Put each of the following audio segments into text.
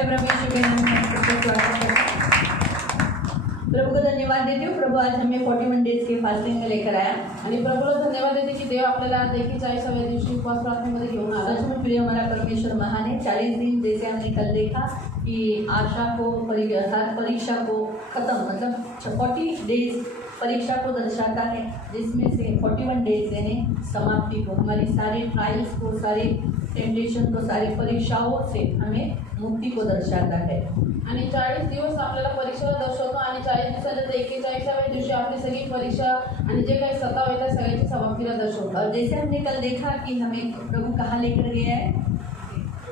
मैं प्रभु यीशु के नाम में सबको स्वागत करता हूं। प्रभु को धन्यवाद देती हूँ। प्रभु आज हमें 41 डेज के फास्टिंग में लेकर आया आणि प्रभूला धन्यवाद देते की देव आपल्याला आज 41व्या दिवशी उपवास प्रार्थनेमध्ये घेऊन आला। सच में प्रिय हमारा परमेश्वर महान है। 40 दिन जैसे हमने कल देखा कि आशा को हर परीक्षा को खत्म मतलब 40 डेज परीक्षा को दर्शाता है, जिसमें से 41 डेज यानी समाप्ति को, हमारी सारे ट्रायल्स को, सारे टेम्पटेशन को, सारी परीक्षाओं से हमें मुक्ति को दर्शाता है। आणि 40 दिवस आपल्याला परीक्षेला दर्शवतो आणि 40 दिवसाच्या 41व्या दिवशी आपली सगळी परीक्षा आणि जे काही सताव आहे त्या सगळ्याची समाप्तीला दर्शवतो। और जैसे हमने कल देखा कि हमें प्रभु कहाँ लेकर गया है,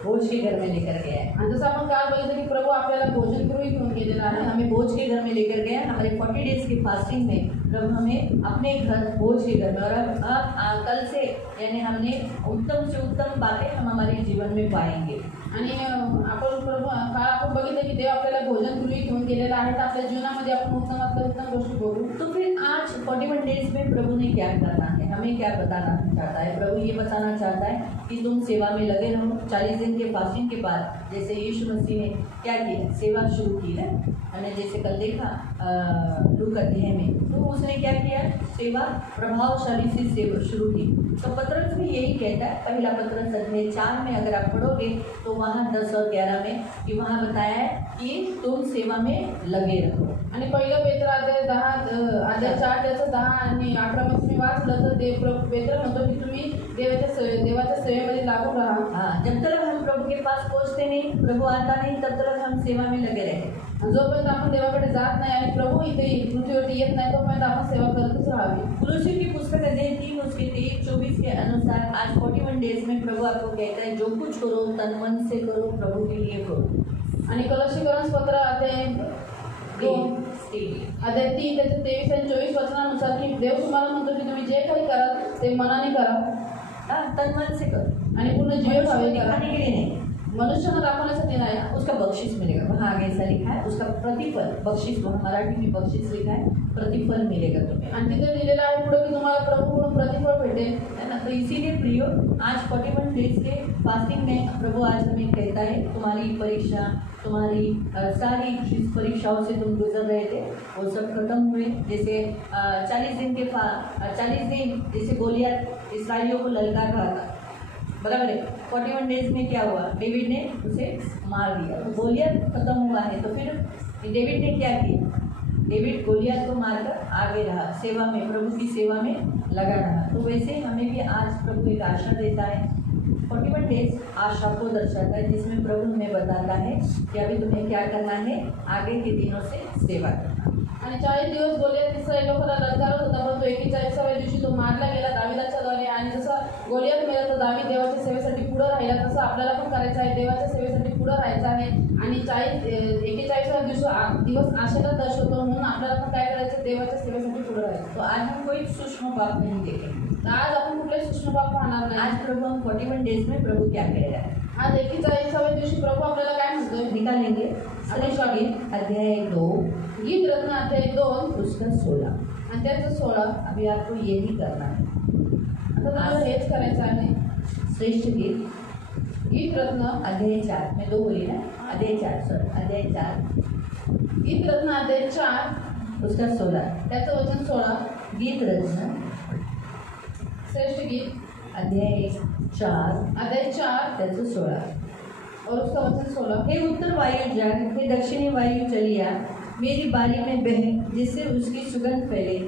भोज के घर में लेकर गया है। आणि जसं आपण काल बघितलं की प्रभू आपल्याला भोजनगृही घेऊन गेलेला आहे, हमें भोज के घर में लेकर गया। हमारे 40 डेज की फास्टिंग में प्रभु हमें अपने घर भोज के घर में, और अब कल से यानी हमने उत्तम से उत्तम बातें हम हमारे जीवन में पाएंगे। आणि आपण प्रभू काल आपण बघितलं की देव आपल्याला भोजनगृही घेऊन गेलेला आहे, तर आपल्या जीवनामध्ये आपण उत्तमातल्या उत्तम गोष्टी बघू। तो फिर आज 41 डेज में प्रभु ने क्या करना है, हमें क्या बताना चाहता है? प्रभु ये बताना चाहता है कि तुम सेवा में लगे रहो। 40 दिन के फास्टिंग के बाद जैसे यीशु मसीह ने क्या किया, सेवा शुरू की है। हमने जैसे कल देखा लूका अध्याय में, तो उसने क्या किया, सेवा प्रभावशाली से सेवा शुरू की। तो पत्रस भी यही कहता है, पहला पत्रस अध्याय 4 में अगर आप पढ़ोगे तो वहाँ 10 और 11 में कि वहाँ बताया है कि तुम सेवा में लगे रहो। आणि पहिलं पेत्र अध्याय 4 त्याचं 10 आणि 18 मध्ये तुम्ही वाचलं तर पेत्र म्हणतो की तुम्ही देवाच्या सेवेमध्ये लागून राहा। हाँ, जब तक हम प्रभु के पास पहुँचते नहीं, प्रभु आता नहीं, तब तक हम सेवा में लगे रहे। जोपर्यंत आपण देवाकडे जात नाही आणि प्रभू इथे पृथ्वीवरती येत नाही तोपर्यंत आपण सेवा करतच राहावी। कुलुसी की पुस्तक अध्याय 3 उसके 23-24 के अनुसार आज 41 डेज में प्रभु आपको कहता है जो कुछ करो तन मन से करो, प्रभु के लिए करो। आणि कलशीकरण पत्र अध्याय 3 त्याचे 23 आणि 24 वचनानुसार की देव तुम्हाला म्हणतो की तुम्ही जे काही कराल ते मनाने करा, तन मन से करो आणि पूर्ण जीव भावे करा। दिखाने के लिए नहीं, मनुष्यांना दाखवण्यासाठी नाही, उसका बख्शिश मिलेगा। वहाँ आगे ऐसा लिखा है, उसका प्रतिफल, बख्शिश वहाँ मराठी में बख्शिश लिखा है, प्रतिफल मिलेगा तुम्हें। आणि तिथे लिहिलेलं आहे पुढे की तुम्हाला प्रभूकडून प्रतिफल भेटेल, है ना। तो इसीलिए प्रियो आज 41 डेज के फास्टिंग में प्रभु आज हमें कहता है तुम्हारी परीक्षा, तुम्हारी सारी जिस परीक्षाओं से तुम गुजर रहे थे वो सब खत्म हुए। जैसे 40 दिन जैसे गोलियत इस्राएलियों को ललकार रहा था, बराबर है। 41 डेज में क्या हुआ, डेविड ने उसे मार दिया, तो गोलियत खत्म हुआ है। तो फिर डेविड ने क्या किया, डेविड गोलियत को मारकर आगे रहा, सेवा में, प्रभु की सेवा में लगा रहा। तो वैसे हमें भी आज प्रभु एक आशा देता है। 41 डेज आशा को दर्शाता है, जिसमें प्रभु हमें बताता है कि अभी तुम्हें क्या करना है, आगे के दिनों से सेवा करना। आणि 40 दिवस गोलियत इस्रायल लोकांना ललकारत होता, पण तो 41व्या दिवशी तो मारला गेला दाविदाच्या द्वारे। आणि जसं गोलियत मेला तर दावीद देवाच्या सेवेसाठी पुढे राहिला, तसं आपल्याला पण करायचं आहे, देवाच्या सेवेसाठी पुढे राहायचं आहे। आणि 41व्या दिवस आशेला दर्शवतो, म्हणून आपल्याला पण काय करायचं, देवाच्या सेवेसाठी पुढे राहायचं। तो आज हम कोई सूक्ष्म पाप नहीं देखेंगे, आज आपण कुठले सूक्ष्म पाप पाहणार नाही। आज प्रभु हम 41 डेज में प्रभु क्या करेगा, आज 41व्या दिवशी प्रभू आपल्याला काय म्हणतोय, निकालेंगे। अध्याय 2 गीत रत्न अध्याय 2 उसका 16 आणि त्याचं 16। अभी आपको यही करना है, आता तुम्हाला हेच करायचं आहे। श्रेष्ठ गीत गीत रत्न अध्याय 4 मैं 2 बोली ना, अध्याय 4 गीत रत्न अध्याय 4 उसका 16 त्याचं वचन 16। गीत रत्न श्रेष्ठ गीत अध्याय 4 त्याचं 16 और उसका वचन 16। हे उत्तर वायु जग, हे दक्षिणी वायु चलिया, मेरी बारी में बहे जिससे उसकी सुगंध फैले।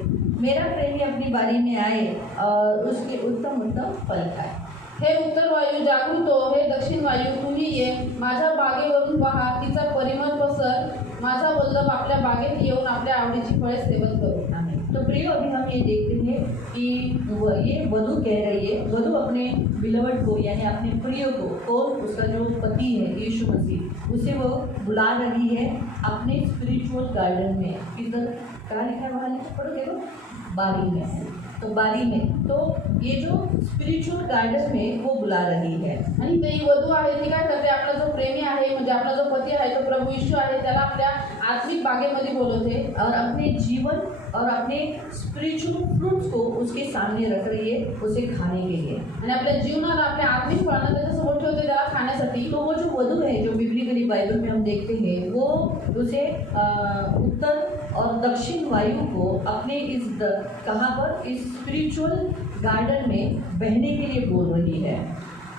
मेरा प्रेमी अपनी बारी में आए और उसके उत्तम उत्तम फल खाए। हे उत्तर वायू जागृत हो, हे दक्षिण वायू तुम्ही ये, माझ्या बागेवरून पहा, तिचा परिमळ पसर, माझा वल्लभ आपल्या बागेत येऊन आपल्या आवडीची फळे सेवन करू। तो प्रिय अभी हम ये देखते हैं कि ये वधू कह रही है, वधू अपने बिलवड को यानी अपने प्रिय को, और उसका जो पति है यीशु मसीह, उसे वो बुला रही है अपने स्पिरिचुअल गार्डन में। किधर कहाँ लिखा है, वहाँ लिखा पढ़ो देखो, बारी में। तो बारी में, तो ये जो स्पिरिचुअल गार्डन में वो बुला रही है। आणि ती वधू आहे ती काय करते, आपला जो प्रेमी आहे म्हणजे आपला जो पती आहे तो प्रभू येशू आहे, त्याला आपल्या आत्मिक बागेमध्ये बोलवते और अपने जीवन और अपने स्पिरिचुअल फ्रूट्स को उसके सामने रख रही है उसे खाने के लिए। आणि आपल्या जीवनाला आपल्या आत्मिक फळांना त्याच्यासमोर ठेवते त्याला खाण्यासाठी। तो वो जो वधु है जो बिब्लिकली बाइबल में हम देखते हैं वो उसे उत्तर और दक्षिण वायु को अपने कहाँ पर इस स्पिरिचुअल गार्डन में बहने के लिए बोल रही है।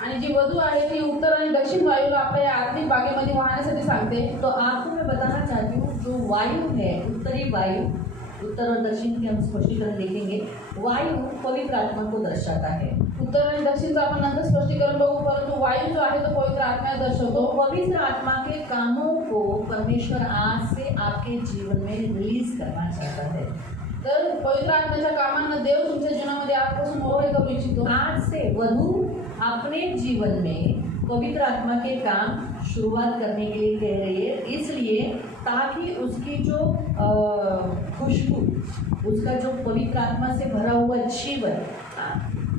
आणि जी वधू आहे ती उत्तर आणि दक्षिण वायूला आपल्या या आत्मिक बागेमध्ये वाहण्यासाठी सांगते। तो आपको मैं बताना चाहती हूँ जो वायु है उत्तरी वायु, उत्तर और दक्षिण की हम स्पष्टीकरण देखेंगे। वायु पवित्र आत्मा को दर्शाता है। उत्तर आणि दक्षिणचं आपण नंतर स्पष्टीकरण बघू, परंतु वायू जो आहे तो पवित्र आत्म्याला तो दर्शवतो। पवित्र आत्मा के कामों को परमेश्वर आज से आपके जीवन में रिलीज करना चाहता है। तर पवित्र आत्म्याच्या कामांना देव तुमच्या जीवनामध्ये आजपासून मोकळे करू इच्छितो। आज से वधु अपने जीवन में पवित्र आत्मा के काम शुरुआत करने के लिए कह रही है, इसलिए ताकि उसकी जो खुशबू, उसका जो पवित्र आत्मा से भरा हुआ जीवन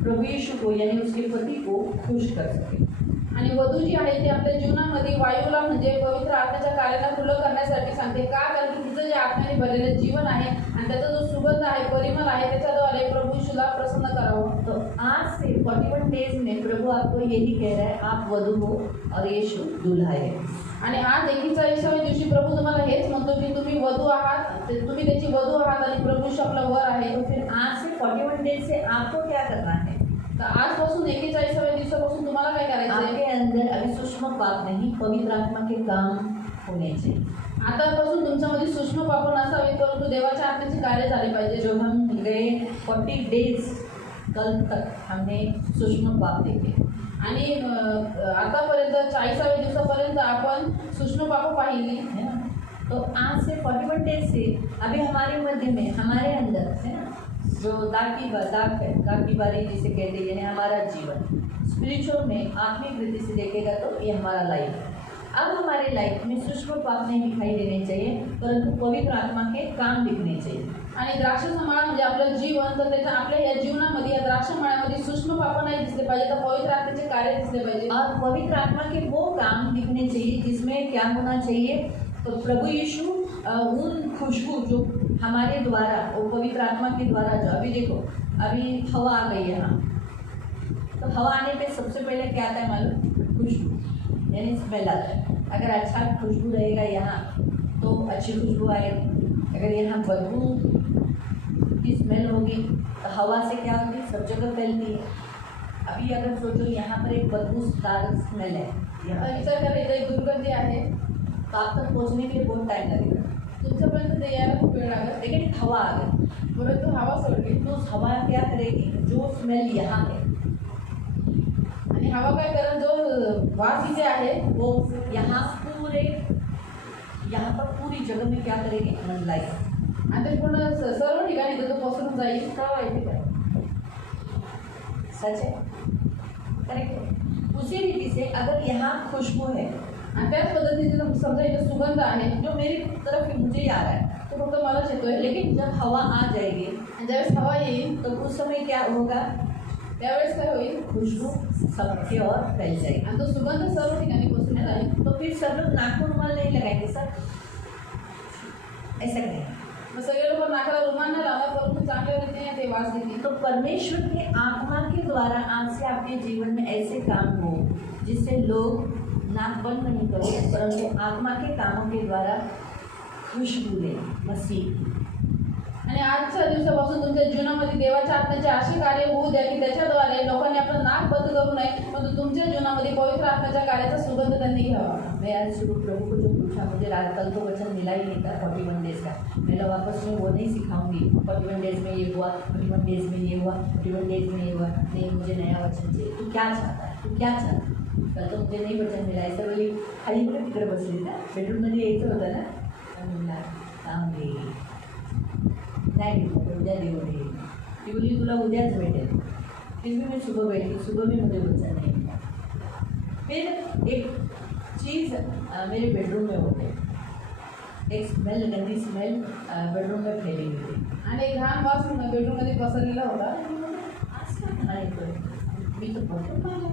प्रभु यीशु को यानी उसके पति को खुश कर सके। आणि वधू जी आहे ती आपल्या जीवनामध्ये वायूला म्हणजे पवित्र आत्म्याच्या कार्याला खुलं करण्यासाठी सांगते। का? कारण की तिचं जे आत्म्याने भरलेलं जीवन आहे आणि त्याचा जो सुगंध आहे, परिमल आहे, त्याच्याद्वारे प्रभू यीशुला प्रसन्न करावं। तो आज से 41 डेज में प्रभु आपको यही कह रहा है, आप वधू हो और यीशु दूल्हा है। आणि आज 41व्या दिवशी प्रभू तुम्हाला हेच म्हणतो की तुम्ही वधू आहात, तुम्ही त्याची वधू आहात आणि प्रभू यीशु आपला वर आहे। तो फिर आज से 41 डेज से आपको क्या करना है? तर आजपासून 41व्या दिवसापासून तुम्हाला काय करायचं आहे? आपके अंदर अभी सूक्ष्म पाप नहीं, पवित्र आत्मा के काम होने चाहिए। आतापासून तुमच्यामध्ये सूक्ष्म पाप नसावे, परंतु देवाच्या आत्म्याचे कार्य झाले पाहिजे। जो हम गए 40 डेज कल तक हमने सूक्ष्म पाप देखे आणि आतापर्यंत 40व्या दिवसापर्यंत आपण सूक्ष्म पाप पाहिली है ना। तो आज से 41 डेज से अभी हमारे मध्य में, हमारे अंदर है ना, जो दाग की बारी जिसे कहते हैं, यानी हमारा जीवन स्पिरिचुअल में आत्मिक रीति से देखेगा तो ये हमारा लाइफ है। अब हमारे लाइफ में सूक्ष्म पाप नहीं दिखाई देने चाहिए, परंतु पवित्र आत्मा के काम दिखने चाहिए। आणि द्राक्षाचा मळा म्हणजे आपलं जीवन, तर त्याच्या आपल्या या जीवनामध्ये या द्राक्ष मळ्यामध्ये सूक्ष्म पाप नाही दिसले पाहिजे, तर पवित्र आत्म्याचे कार्य दिसले पाहिजे। और पवित्र आत्मा के वो काम दिखने चाहिए जिसमें क्या होना चाहिए? तो प्रभु यीशु उन खुशबू जो हमारे द्वारा, वो पवित्र आत्मा के द्वारा, जो अभी देखो अभी हवा आ गई यहाँ, तो हवा आने पे सबसे पहले क्या आता है मालूम? खुशबू यानी स्मेल आता है। अगर अच्छा खुशबू रहेगा यहाँ तो अच्छी खुशबू आएगी। अगर यहाँ बदबू की स्मेल होगी तो हवा से क्या होगी? सब जगह फैलती है। अभी अगर सोचो यहाँ पर एक बदबूदार स्मेल है, यहाँ आता विचार करा इथे एक दुर्गंधी आहे, तो आप तक पहुँचने के लिए बहुत टाइम लगेगा, तुमच्यापर्यंत ते यायला खूप वेळ लागेल। लेकिन हवा आ गई, परंतु हवा सोडली तो उस हवा क्या करेगी? जो स्मेल यहाँ है आणि हवा काय करेल, जो वास इथे आहे वो यहाँ पर पूरी जगह में क्या करेगी? मंडलाएगी। आणि ते पूर्ण सर्व ठिकाणी तो पसरून जाईल। सच है, करेक्ट। उसी रीति से अगर यहाँ खुशबू है आणि त्याच पद्धतीने समजा इथे सुगंध आहे जो मेरी तरफ मुझे ही आ रहा है, तो फक्त मलाच येतोय, लेकिन जब हवा आ जाएगी आणि ज्यावेळेस हवा येईल तो उस समय क्या होगा? त्यावेळेस काय होईल? खुशबू सबके और फैल जाएगी। आणि तो सुगंध सर्व ठिकाणी पसरून जाईल। तो फिर सब लोग नाक को रुमाल नहीं लगाएंगे सर, ऐसा करेंगे। मग सगळे लोक नाकाला रुमाल नाही लावणार, परंतु चांगल्या रीतीने ते वास देतील। तो परमेश्वर के आत्मा के द्वारा आज से आपके जीवन में ऐसे काम हो जिससे लोग नाक बंद नहीं करें, परंतु आत्मा के कामों के द्वारा खुशबू लें मसीह। आणि आजच्या दिवसापासून तुमच्या जीवनामध्ये देवाच्या आत्म्याचे असे कार्य होऊ द्या की त्याच्याद्वारे लोकांनी आपलं नाक बंद करू नये, परंतु तुमच्या जीवनामध्ये पवित्र आत्म्याच्या कार्याचा सुगंध त्यांनी घ्यावा। मैं आज शुरू प्रभु को जो पूछा, मुझे कल तो वचन मिला ही नहीं था 41 डेज का, मैं वापस में वो नहीं सिखाऊंगी 41 डेज में ये हुआ, 41 डेज में ये हुआ, 41 डेज में ये हुआ। नहीं, मुझे नया वचन चाहिए। तू क्या चाहता है? तू क्या चाहता है? कल तो मुझे नहीं वचन मिला, ऐसा बोली खाली मुझे तिकडे बसली ना, बेडरूममध्ये यायचं होतं ना, म्हणला सांगे नाही भेटलं, उद्या देऊ दे। ती बोली तुला उद्याच भेटेल। फिर भी मैं सुबह बैठी, सुबह भी मुझे वचन नहीं मिला। फिर एक चीज़ मेरे बेडरूम में हो गई, एक स्मेल, गंदी स्मेल बेडरूम में फैली हुई थी आणि एक घाण वास बेडरूममध्ये पसरलेला होता। आज का घाण येतोय? मी तो बघतो पाहिलं,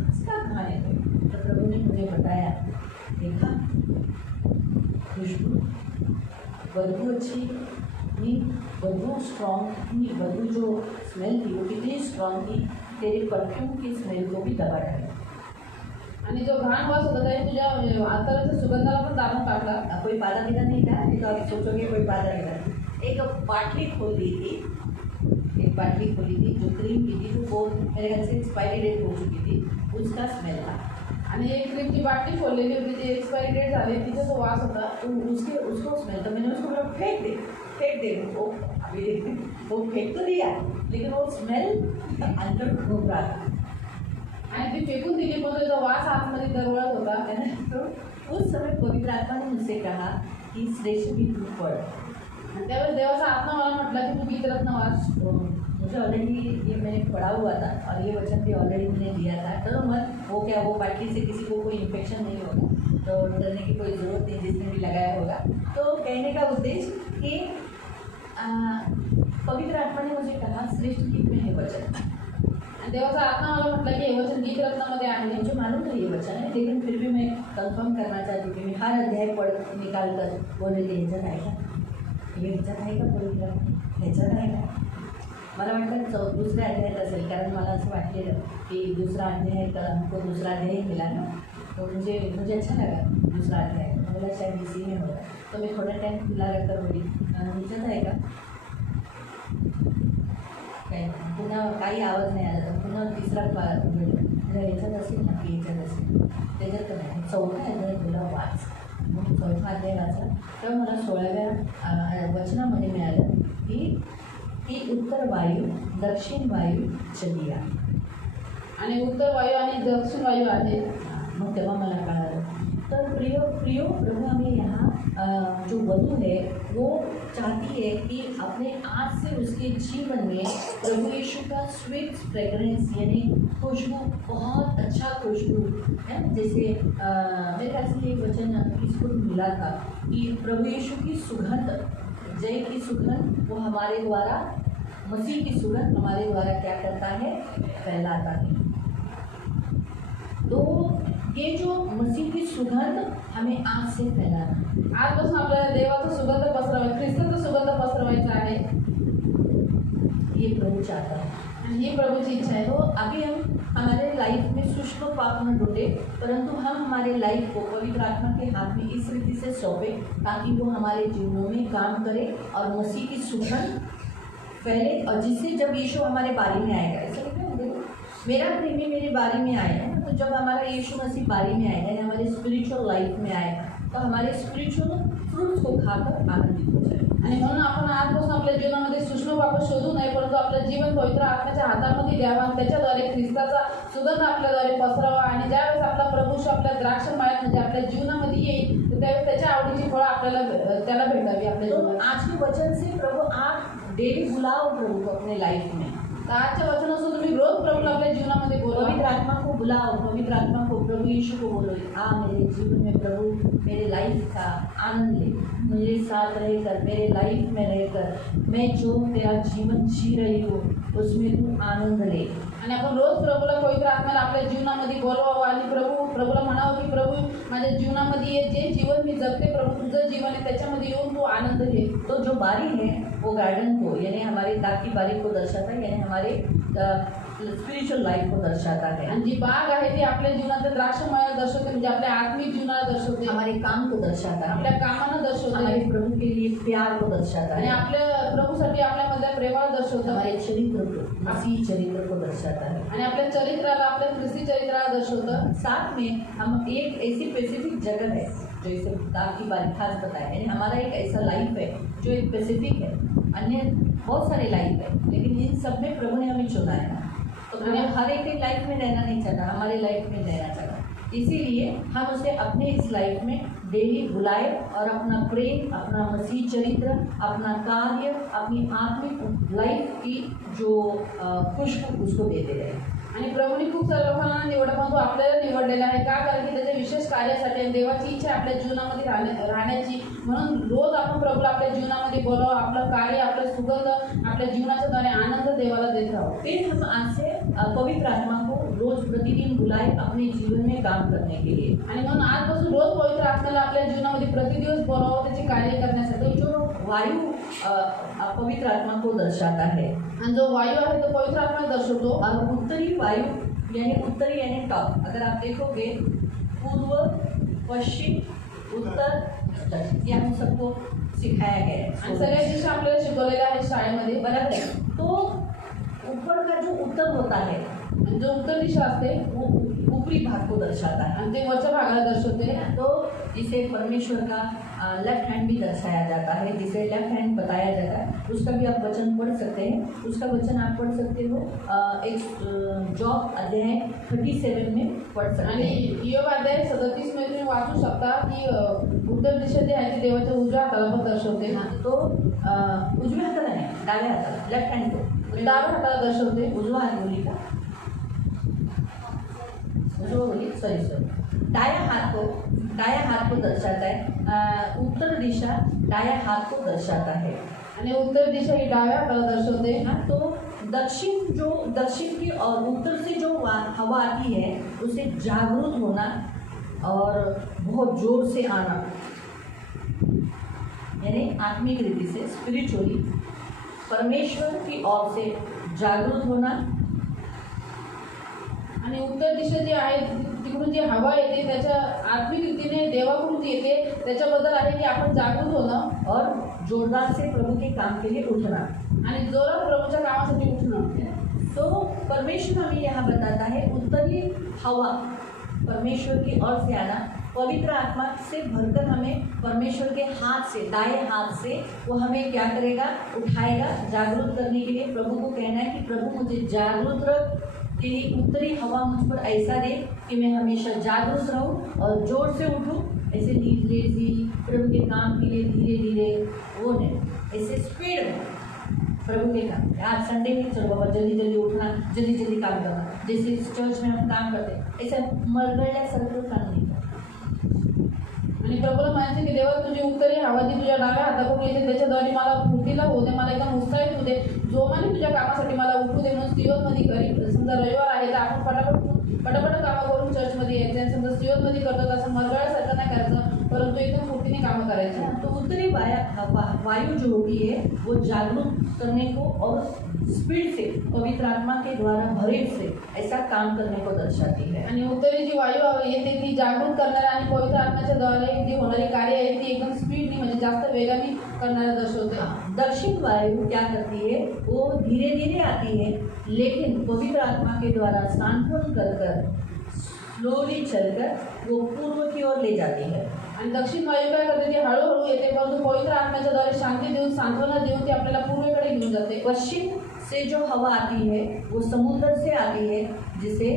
आज का घाण येतोय? तो प्रभु ने मुझे बताया, देखा खुशबू, बदबू अच्छी, मी इतनी बदबू स्ट्रॉन्ग, इतनी बदबू जो स्मेल थी वो कितनी स्ट्रॉन्ग थी, तेरे परफ्यूम की स्मेल को भी दबा डाला। आणि जो घाण वास होता त्याने तुझ्या अत्तराच्या सुगंधाला पण दाबून टाकला। कोई पादा बिदा नहीं था, नहीं तो आप सोचोगे कोई पादा नहीं। एक बाटली खोल दी थी, एक बाटली खोली थी जो क्रीम की थी, वो मेरे ख्याल से एक्सपायरी डेट हो चुकी थी, उसका स्मेल था। आणि एक क्रीमची बाटली खोललेली होती, ती एक्सपायरी डेट झाली, तिचा जो वास होता तो उसको स्मेल, तो मैंने उसको बोला फेंक दे वो, अभी देखते वो फेंक तो दिया, लेकिन वो स्मेल अंदर घूम रहा था। आणि ती फेकून दिली, पण त्याचा वास आतमध्ये दरवळत होता। तो उस समय पवित्र आत्मा ने मुझसे कहा कि श्रेष्ठ भी तू पढ़। आणि त्यावेळेस देवाचा आत्मा मला म्हटला की तू गीतरत्न वाच। तो मुझे ऑलरेडी ये मैंने पढ़ा हुआ था और ये वचन भी ऑलरेडी मैंने दिया था। तो मत वो क्या, वो बाटली से किसी को कोई इन्फेक्शन नहीं होगा, तो डरने की कोई ज़रूरत नहीं जिसने भी लगाया होगा। तो कहने का उद्देश्य कि पवित्र आत्मा ने मुझे कहा श्रेष्ठ गीत में है वचन, आणि देवाचा आत्मा मला म्हटला की हे वचन गीतरत्नामध्ये आहे। मुझे मालूम था ये वचन है, लेकिन फिर भी मैं कंफर्म करना चाहती थी। मैं हर अध्याय पढ़ निकाल कर बोले ह्याच्यात आहे का, हे ह्याच्यात आहे का, पवित्र ह्याच्यात आहे का। मला वाटलं दुसऱ्या अध्यायात असेल, कारण मला असं वाटलेलं की दूसरा अध्याय का हमको दूसरा अध्याय मिला ना, तो मुझे अच्छा लगा दूसरा अध्याय, मुझे शायद इसी में होगा। तो मैं थोड़ा टाइम खुला रखकर बोली ह्याच्यात आहे का, पुन्हा काही आवाज नाही आला, तर पुन्हा तिसरा ह्याच्यात असेल ना की ह्याच्यात असेल, त्याच्यात नाही। चौथा अध्याय तुला वाच, मग चौथा अध्याय वाचला तर मला 16व्या वचनामध्ये मिळालं की उत्तर वायू दक्षिण वायू चलिया, आणि उत्तर वायू आणि दक्षिण वायू आहे। मग तेव्हा मला कळालं। तर प्रियो प्रभु हमें यहाँ जो वधू है वो चाहती है कि अपने आज से उसके जीवन में प्रभु यीशु का स्वीट फ्रेगरेंस यानी खुशबू, बहुत अच्छा खुशबू है। जैसे मेरे ख्याल से ये वचन किसको मिला था कि प्रभु यीशु की सुगंध, जय की सुगंध वो हमारे द्वारा, मसीह की सुगंध हमारे द्वारा क्या करता है, फैलाता है। तो ये जो मसीह की सुगंध हमें आज से फैलाना, आजपासून आपल्याला देवाचा सुगंध पसरवायचा, ख्रिस्ताचा सुगंध पसरवायचा आहे, ये प्रभु चाहता है आणि ही प्रभूची इच्छा आहे। तो अभी हम हमारे लाइफ में सूक्ष्म पाप न ढूंढे, परंतु हम हमारे लाइफ को पवित्र आत्मा के हाथ में इस रीति से सौंपे ताकि वो हमारे जीवनों में काम करे और मसीह की सुगंध फैले, और जिससे जब यीशु हमारे बारी में आएगा, ऐसा लिखा है देखो, मेरा प्रेमी मेरे बारी में आएगा, तो जब हमारा यीशु मसीह बारी में आएगा या हमारे स्पिरिचुअल लाइफ में आएगा, तो हमारे स्पिरिचुअल फ्रूट्स को खाकर आनंदित हो जाए। आणि म्हणून आपण आजपासून आपल्या जीवनामध्ये सूक्ष्म पाप शोधू नये, परंतु आपलं जीवन पवित्र आत्म्याच्या हातामध्ये द्यावा आणि त्याच्याद्वारे ख्रिस्ताचा सुगंध आपल्याद्वारे पसरावा। आणि ज्यावेळेस आपला प्रभू आपल्या द्राक्षमळ्यात म्हणजे आपल्या जीवनामध्ये येईल, तर त्यावेळेस त्याच्या आवडीची फळं आपल्याला त्याला भेटावी आपल्या तो जीवनात। आज के वचन से प्रभु आप डेली बुलाओ प्रभु को अपने लाइफ में। तर आजच्या वचनासून तुम्ही रोज प्रभूला आपल्या जीवनामध्ये पवित्र बोलवा, आत्मा को बुलाओ, पवित्र आत्मा को, प्रभु यीशु को बोलो, आ मेरे जीवन में प्रभु मेरे लाइफ का आनंद ले, मेरे साथ रहकर, मेरे लाइफ में रहकर मैं जो तेरा जीवन जी रही हूँ उसमें तू आनंद ले। आणि आपण रोज प्रभूला, पवित्र आत्म्याला आपल्या जीवनामध्ये बोलवावं आणि प्रभूला म्हणावं की प्रभू माझ्या जीवनामध्ये ये जे जीवन मी जगते प्रभू तुझं जीवन आहे, त्याच्यामध्ये येऊन तू आनंद घे। तो जो बारी है वो गार्डन को यानी हमारे दाग की बारी को दर्शाता है, यानी हमारे स्पिरिचुअल लाइफ को दर्शाता है। आणि जी बाग आहे ती आपल्या जीवनातल्या द्राक्षमळ्याला दर्शवते, म्हणजे आपल्या आत्मिक जीवनाला दर्शवते, हमारे काम को दर्शाता है, आपल्या कामाला दर्शवते, हमारे प्रभु के लिए प्यार को दर्शाता आणि है, आपल्या प्रभूसाठी आपल्यामधल्या प्रेमाला दर्शवतं, हमारे चरित्र को, मसीह चरित्र को दर्शाता है। आणि आपल्या चरित्राला, आपल्या ख्रिस्ती चरित्राला दर्शवतं। साथ में हम एक ऐसी स्पेसिफिक जगह है जो इसे दाग की बारी खास बताया, यानी हमारा एक ऐसा लाइफ है जो एक स्पेसिफिक है, अन्य बहुत सारे लाइफ है, लेकिन इन सब में प्रभु ने हमें चुना है। तो प्रभु हर एक की लाइफ में रहना नहीं चाहता, हमारे लाइफ में रहना चाहता, इसीलिए हम उसे अपने इस लाइफ में डेली बुलाए और अपना प्रेम, अपना मसीह चरित्र, अपना कार्य, अपनी आत्मिक लाइफ की जो खुशबू उसको देते रहे। आणि प्रभूने खूप साऱ्या लोकांना निवडलं, पण तो आपल्याला निवडलेला आहे का, कारण की त्याच्या विशेष कार्यासाठी आणि देवाची इच्छा आपल्या जीवनामध्ये राहण्याची। म्हणून रोज आपण प्रभूला आपल्या जीवनामध्ये बोलावं, आपलं कार्य, आपलं सुगंध आपल्या जीवनाच्या द्वारे आनंद देवाला देत राहावं। फिर हम आज से पवित्र आत्मा को रोज प्रतिदिन बुलाए अपने जीवन में काम करने के लिए। आणि म्हणून आजपासून रोज पवित्र आत्म्याला आपल्या जीवनामध्ये प्रतिदिवस बोलावं त्याचे कार्य करण्यासाठी. जो वायु पवित्र आत्मा को दर्शाता है आणि जो वायू आहे तो पवित्र आत्मा दर्शवतो. और उत्तरी वायु उत्तरी यानी टॉप, अगर आप देखोगे पूर्व पश्चिम उत्तर दक्षिण, ये हम सबको सिखाया गया है आणि सगळ्या दिशा आपल्याला शिकवलेल्या आहेत शाळेमध्ये. बराबर है. तो ऊपर का जो उत्तर होता है आणि जो उत्तर दिशा असते वो ऊपरी भाग को दर्शाता है. आणि ते वरच्या भागाला दर्शवते. तो जिसे परमेश्वर का लेफ्ट हैंड भी दर्शाया जाता है, जिसे लेफ्ट हैंड बताया जाता है, उसका भी आप वचन पढ़ सकते हैं. उसका वचन आप पढ़ सकते हो एक जॉब अध्याय 37 में पढ़ सकते आणि हैं. योग अध्याय 37 मध्ये तुम्ही वाचू शकता की उत्तर दिशा जे आहे ते देवाच्या उजव्या हाताला पण दर्शवते. तो उजव्या हाताला नाही, डाव्या हाताला, लेफ्ट हँड को. डाव्या हाताला दर्शवते. उजवा हात बोली का, उजवा बोली, सॉरी, दाया हाथ को दर्शाता है. उत्तर दिशा दाया हाथ को दर्शाता है. आणि उत्तर दिशा ही डाव्या हाताला दर्शवते. हाँ, तो दक्षिण की और उत्तर से जो हवा आती है उसे जागरूक होना और बहुत जोर से आना, यानी आत्मिक रीति से स्पिरिचुअली परमेश्वर की ओर से जागरूक होना. आणि उत्तर दिशा जी आहे तिकडून जी हवा येते त्याच्या आत्मिक रीतीने देवाकडून ती येते, त्याच्याबद्दल आहे की आपण जागृत होणं और जोरदार से प्रभु के काम के लिए उठना. आणि जोरात प्रभूच्या कामासाठी उठणं. तो परमेश्वर हमें यहाँ बताता है उत्तरी हवा परमेश्वर की ओर से आना, पवित्र आत्मा से भरकर हमें परमेश्वर के हाथ से, दाएं हाथ से वो हमें क्या करेगा, उठाएगा जागरूक करने के लिए. प्रभु को कहना है कि प्रभु मुझे जागरूक रख, तेरी उत्तरी हवा मुझ पर ऐसा दे कि मैं हमेशा जागरूक रहूं और जोर से उठूं. ऐसे लेजी प्रभु के काम के लिए धीरे धीरे वो नहीं, ऐसे स्पीड में प्रभु के काम. आज संडे नहीं, चलो बाबा जल्दी जल्दी उठना, जल्दी जल्दी काम करना. जैसे चर्च में हम काम करते हैं ऐसा मरगळल्यासारखं काम नहीं. आणि प्रभूला म्हणायचं की देवा तुझी उत्तरी हवा जी तुझ्या डाव्या हाताकडून येते त्याच्याद्वारे मला फुर्तीला होऊ दे, मला एकदम उत्साहित होऊ दे, जोमाने तुझ्या कामासाठी मला उठू दे. म्हणून सियोनमध्ये घरी समजा रविवार आहे तर आपण पटापट कामं करून चर्चमध्ये यायचं. आणि समजा सियोनमध्ये करतो तसं मरगळ्यासारखं नाही करायचं, परंतु एकदम फुर्तीने कामं करायची. तो उत्तरी वायु जो होती है वो जागरूक करने को और स्पीड से पवित्र आत्मा के द्वारा भरे से ऐसा काम करने को दर्शाती है. आणि उत्तरी जी वायू येते ती जागृत करणाऱ्या आणि पवित्र आत्म्याच्या द्वारे जी होणारी कार्य आहे ती एकदम स्पीडनी म्हणजे जास्त वेगाने करणाऱ्या दर्शवते. दक्षिण वायु क्या करती है, वो धीरे धीरे आती है लेकिन पवित्र आत्मा के द्वारा सांत्वन कर स्लोली चलकर वो पूर्व की ओर ले जाती है. आणि दक्षिण वायू काय करते ती हळूहळू येते, परंतु पवित्र आत्म्याच्या द्वारे शांती देऊन सांत्वना देऊन ती आपल्याला पूर्वेकडे घेऊन जाते. पश्चिम से जो हवा आती है वो समुद्र से आती है, जिसे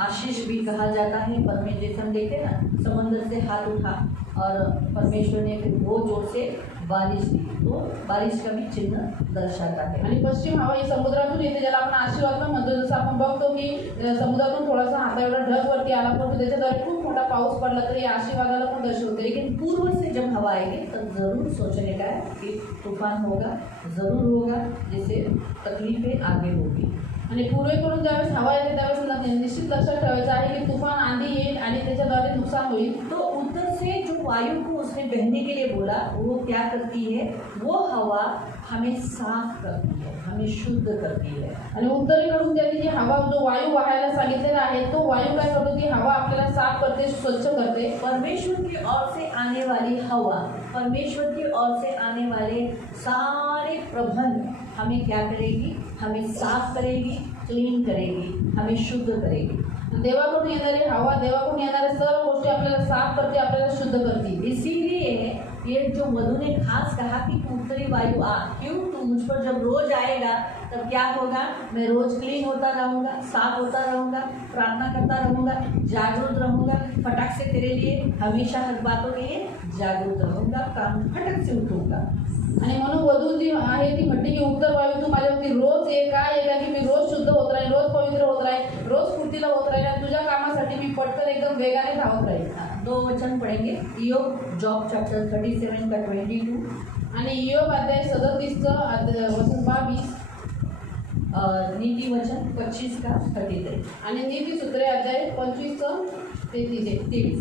आशीष भी कहा जाता है. परमेश्वर जैसे हम देखते हैं ना, समुद्र से हाथ उठा और परमेश्वर ने फिर वो जोर से बारिश दी, तो बारिश का भी चिन्ह दर्शाता है. आणि पश्चिम हवा ही समुद्रातून येते, ज्याला आपण आशीर्वाद पण म्हणतो. जसं आपण बघतो की समुद्रातून थोडासा हाता एवढा ढग वरती आला, परंतु त्याच्याद्वारे खूप मोठा पाऊस पडला तरी आशीर्वादाला पण दर्शवते. लेकिन पूर्व से जब हवा आएगी तब जरूर सोचने का है कि तूफान होगा, जरूर होगा, जिससे तकलीफें आगे होगी. आणि पूर्वेकडून ज्यावेळेस हवा येते त्यावेळेस निश्चित लक्षात ठेवायचं आहे की तुफान आंधी येईल आणि त्याच्याद्वारे नुकसान होईल. तो उत्तर से जो वायु को उसने बहने के लिए बोला, वो क्या करती है, वो हवा हमें साफ करती है, हमें शुद्ध करती है. आणि उत्तरेकडून त्यांनी जी हवा जो वायू वाहायला सांगितलेला आहे तो वायू काय करतो, ती हवा आपल्याला साफ करते, स्वच्छ करते. परमेश्वर की ओर से आने वाली हवा, परमेश्वर की ओर से आने वाले सारे प्रबंध हमें क्या करेगी, हमें साफ करेगी, क्लीन करेगी, हमें शुद्ध करेगी. देवाकडून येणारी हवा, देवाकडून येणाऱ्या सर्व गोष्टी आपल्याला साफ करते, आपल्याला शुद्ध करते. इसीलिए ये जो वधु ने खास कहा कि तू उत्तरी वायु आ, क्यों, तू मुझ पर जब रोज आएगा तब क्या होगा, मैं रोज क्लीन होता रहूँगा, साफ होता रहूँगा, प्रार्थना करता रहूँगा, जागरूक रहूँगा, फटक से तेरे लिए हमेशा हर बातों के लिए जागरूक रहूँगा, काम फटक से उठूँगा. आणि म्हणून वधू जी आहे ती म्हणते की उत्तर वायू तू माझ्यावरती रोज ये, काय येगा की मी रोज शुद्ध होत राहील, रोज पवित्र होत राहील, रोज फुर्तीला होत राहील आणि तुझ्या कामासाठी मी पटकन एकदम वेगाने धावत राहील. 2 वचन पढ़ेंगे. ईयोब जॉब चैप्टर 37 का 22 आणि ईयोब अध्याय 37 वचन 22 और नीति वचन 25 का 33 आणि नीती सूत्रे अध्याय 25 23.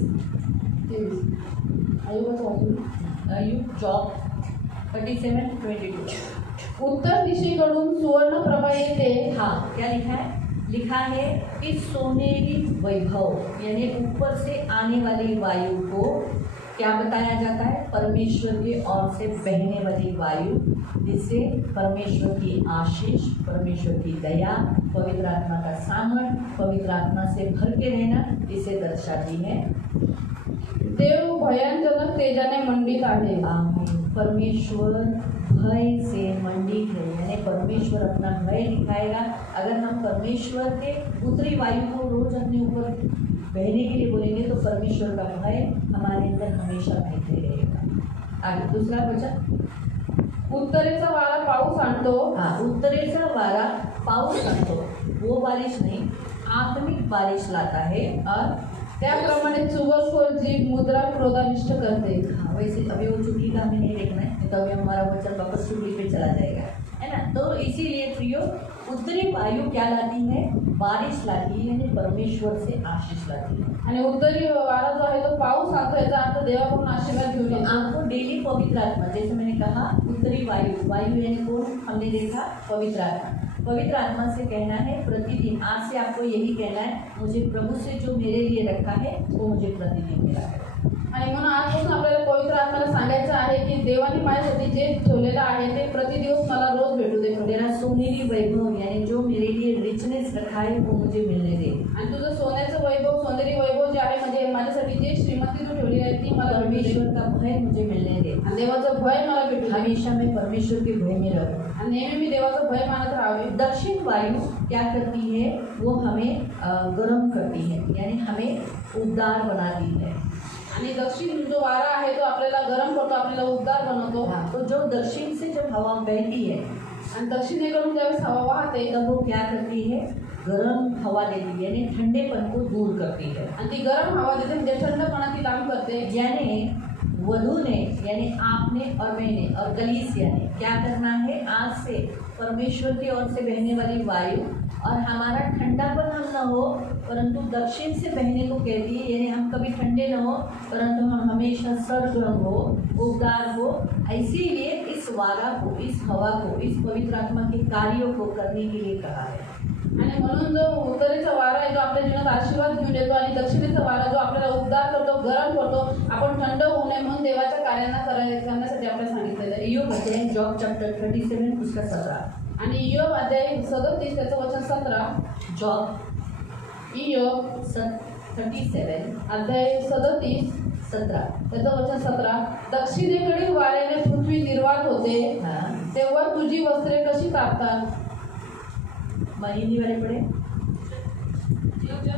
आयुबाचं वाचून. अय्यूब जॉब 37:22। उत्तर दिशेकडून सुवर्णप्रभा येते. हाँ, क्या लिखा है? लिखा है कि सोनेरी वैभव यानी ऊपर से आने वाली वायु को क्या बताया जाता है? परमेश्वर की ओर से बहने वाली वायु, जिससे परमेश्वर की आशीष, परमेश्वर की दया, पवित्र आत्मा का सामर्थ, पवित्र आत्मा से भर के रहना, इसे दर्शाती है। देव भयानक तेजाने मंडित आहे. आमीन। परमेश्वर भय से मंडित है, यानी परमेश्वर अपना भय दिखाएगा। अगर हम परमेश्वर के उत्तरी वायु को रोज अपने ऊपर बहने के लिए बोलेंगे तो परमेश्वर का भय हमारे अंदर हमेशा बहते रहेगा। आगे दूसरा वचन। उत्तरेचा वारा पाऊस आणतो. हाँ, उत्तरेचा वारा पाऊस आणतो, वो बारिश नहीं, आत्मिक बारिश लाता है। और त्याप्रमाणे चुगलखोर जीभ मुद्रा क्रोधानिष्ठ करते. हाँ, वैसे अभी वो चुगली का हमें नहीं देखना है, तो अभी हमारा वचन वापस चुगली पे चला जाएगा, है ना। तो इसीलिए प्रियो, उत्तरी वायु क्या लाती है? बारिश लाती है, यानी परमेश्वर से आशीष लाती है। आणि उत्तरी वारा जो आहे तो पाऊस आणतो. याचा अर्थ देवाकडून आशीर्वाद घेऊन येतो. आपको डेली पवित्र आत्मा, जैसे मैंने कहा, उत्तरी वायु, वायु यानी कौन? हमने देखा पवित्र आत्मा। पवित्र आत्मा से कहना है प्रतिदिन, आज से आपको यही कहना है, मुझे प्रभु से जो मेरे लिए रखा है वो मुझे प्रतिदिन मिला है। आणि म्हणून आजपासून आपल्याला पवित्र आत्म्याला सांगायचं आहे की देवाने माझ्यासाठी जे ठेवलेलं आहे ते प्रतिदिवस मला रोज भेटू दे. मेरा सोनेरी वैभव यानी जो मेरे लिए रिचनेस रखा है वो मुझे मिलने दे। आणि तुझं सोन्याचं वैभव, सोनेरी वैभव जे आहे म्हणजे माझ्यासाठी जे श्रीमंती तू ठेवली आहे ती मला परमेश्वर का भय मुझे मिलने दे। आणि देवाचं भय मला भेटू दे. हमेशा मैं परमेश्वर के भय में रहूं। आणि नेहमी मी देवाचं भय मानत राहावे. दक्षिण वायु क्या करती है? वो हमें गर्म करती है, यानी हमें उबदार बनाती है। आणि दक्षिण जो वारा आहे तो आपल्याला गरम करतो, आपल्याला उबदार बनवतो. हाँ, तो जो दक्षिण से जब हवा बहती है आणि दक्षिणेकडून ज्यावेळेस हवा वाहते तब वो क्या करती है? गर्म हवा देती है, यानी ठंडेपन को दूर करती है। आणि ती गरम हवा देते म्हणजे थंडपणा ती लांब करते. यानी वधू ने, यानी आपने और मैंने और कलीसिया ने क्या करना है? आज से परमेश्वर की ओर से बहने वाली वायु और हमारा ठंडापन हम न हो, परंतु दक्षिण से बहने को कहती है, यानी हम कभी ठंडे न हो परंतु हम हमेशा सरगर्म हो, उबदार हो। इसीलिए इस वारा को, इस हवा को, इस पवित्र आत्मा के कार्यों को करने के लिए कहा है। आणि म्हणून जो उत्तरेचा वारा आहे तो आपल्या जीवनात आशीर्वाद घेऊन येतो आणि दक्षिणेचा वारा जो आपल्याला उबदार करतो, गरम करतो, आपण थंड होऊ नये म्हणून देवाच्या कार्यांना करण्यासाठी आपल्याला सांगितलेलं आहे. इय्योब अध्याय जॉब चैप्टर 37 उसका 17। आणि इय्योब अध्याय 37 त्याचं वचन 17. जॉब इय्योब 37 अध्याय 37 17। त्याचं वचन 17. दक्षिणेकडील वाऱ्याने पृथ्वी निर्वात होते, हाँ, तेव्हा तुझी वस्त्रे कशी तापतात. मैं हिंदी वाले पढ़े। जब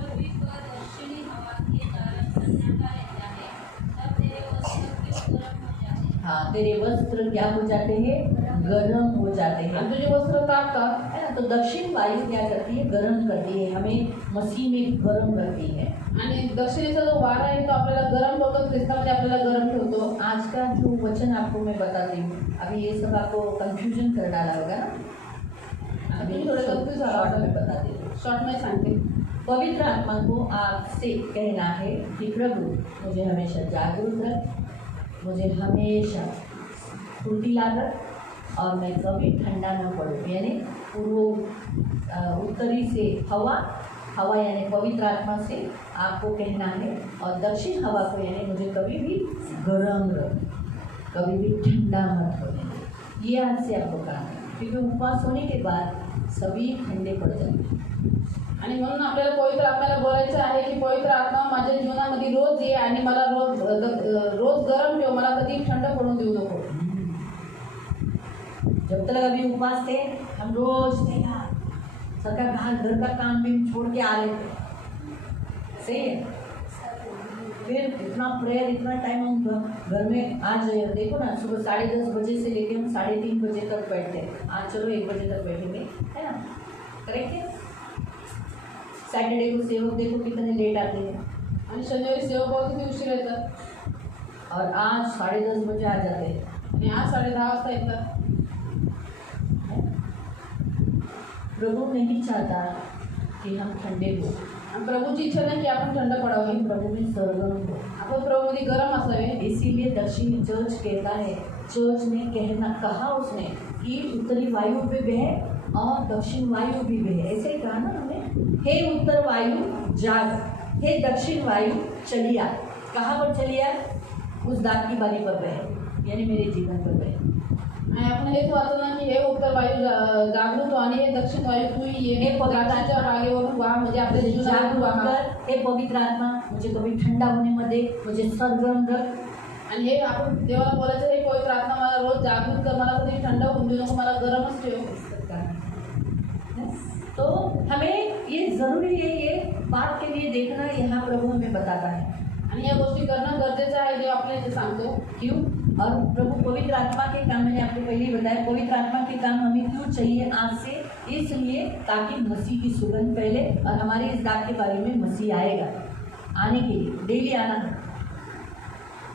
पृथ्वी पर दक्षिणी हवा के कारण सन्नाटा रहता है, तब तेरे वस्त्र क्यों गर्म हो जाते हैं? हाँ, तेरे वस्त्र क्या हो जाते हैं? गर्म हो जाते हैं, आणि तुझे वस्त्र तापतात. है ना। तो दक्षिण वायु क्या करती है? गर्म करती है, हमें मसीह में गर्म रखती है। आणि दक्षिणेचा जो वारा आहे तो आपल्याला गरम करतो, ख्रिस्तामध्ये आपल्याला गरम ठेवतो. आज का जो वचन आपको मैं बताती हूँ, अभी ये सब आपको कंफ्यूजन कर डाला होगा ना। अभी थोड़ा confuse हो रहा शॉर्ट होगा। में बताती हूँ। शॉर्ट में सांगते. पवित्र आत्मा को आपसे कहना है कि प्रभु मुझे हमेशा जागरूक रख, मुझे हमेशा फुर्तीला रख और मैं कभी ठंडा न पड़ूँ। यानी उत्तरी से हवा यानी पवित्र आत्मा से आपको कहना है, और दक्षिण हवा को यानी मुझे कभी भी गर्म रख, कभी भी ठंडा मत होने दे। ये आज से आपको काम है, क्योंकि उपवास होने के बाद सभी ठंडे पड़ जाते। आणि म्हणून आपल्याला पवित्र आत्म्याला बोलायचं आहे की पवित्र आत्मा माझ्या जीवनामध्ये रोज ये आणि मला रोज गरम ठेव, मला कधी थंड पडून देऊ नको. जब तक अभी उपवास थे हम रोज थे यार, सबका घर का काम भी छोड़ के आ रहे थे, सही है। फिर इतना प्रेयर, इतना टाइम हम घर में, आज देखो ना, सुबह 10:30 बजे से लेके हम 3:30 बजे तक बैठते हैं। आज चलो 1 बजे तक बैठेंगे, है ना, करेक्ट है। सैटरडे को सेवक देखो कितने लेट आते हैं, आणि शनिवारी सेवा बहुत किती उशीर येतात और आज 10:30 बजे आ जाते हैं। आणि आज 10:30 वाजता येतात. प्रभु नहीं चाहता कि हम ठंडे हो, आणि प्रभूची इच्छा नाही की आपण थंड पडावे, हम प्रभु में सरगर्म हो। आपण प्रभूमध्ये गरम असावे। इसीलिए दक्षिणी चर्च कहता है, चर्च ने कहा उसने कि उत्तरी वायु भी बहे और दक्षिण वायु भी बहे। ऐसे ही कहा ना हमने, हे उत्तर वायु जाग, हे दक्षिण वायु चलिया। कहाँ पर चलिया? उस दाग की बारी पर बहे, यानी मेरे जीवन पर बहे। आणि आपण हेच वाचलं की हे उत्तर वायू जागृत हो आणि हे दक्षिण वायू तू ये हे द्राक्षाच्या बागेवरून वाह, म्हणजे आपल्या जीवनातून वाह। हे पवित्र आत्मा मुझे कभी ठंडा होने मध्ये, मुझे सरगर्म रख। आणि हे आपण देवाला बोलायचं, हे पवित्र आत्मा मला रोज जागृत कर, मला कधी थंड होऊन देऊ नको, मला गरमच ठेव। तो हमें ये जरूरी है, ये बात के लिए देखना, यहाँ प्रभु हमें बताता है। आणि या गोष्टी करणं गरजेचं आहे, देव आपल्याला ते सांगतो। क्यों? और प्रभु पवित्र आत्मा के काम, मैंने आपको पहले ही बताया, पवित्र आत्मा के काम हमें क्यों चाहिए आज से? इसलिए ताकि मसीह की सुगंध फैले और हमारे इस दाग के बारे में मसीह आएगा, आने के लिए डेली आना है।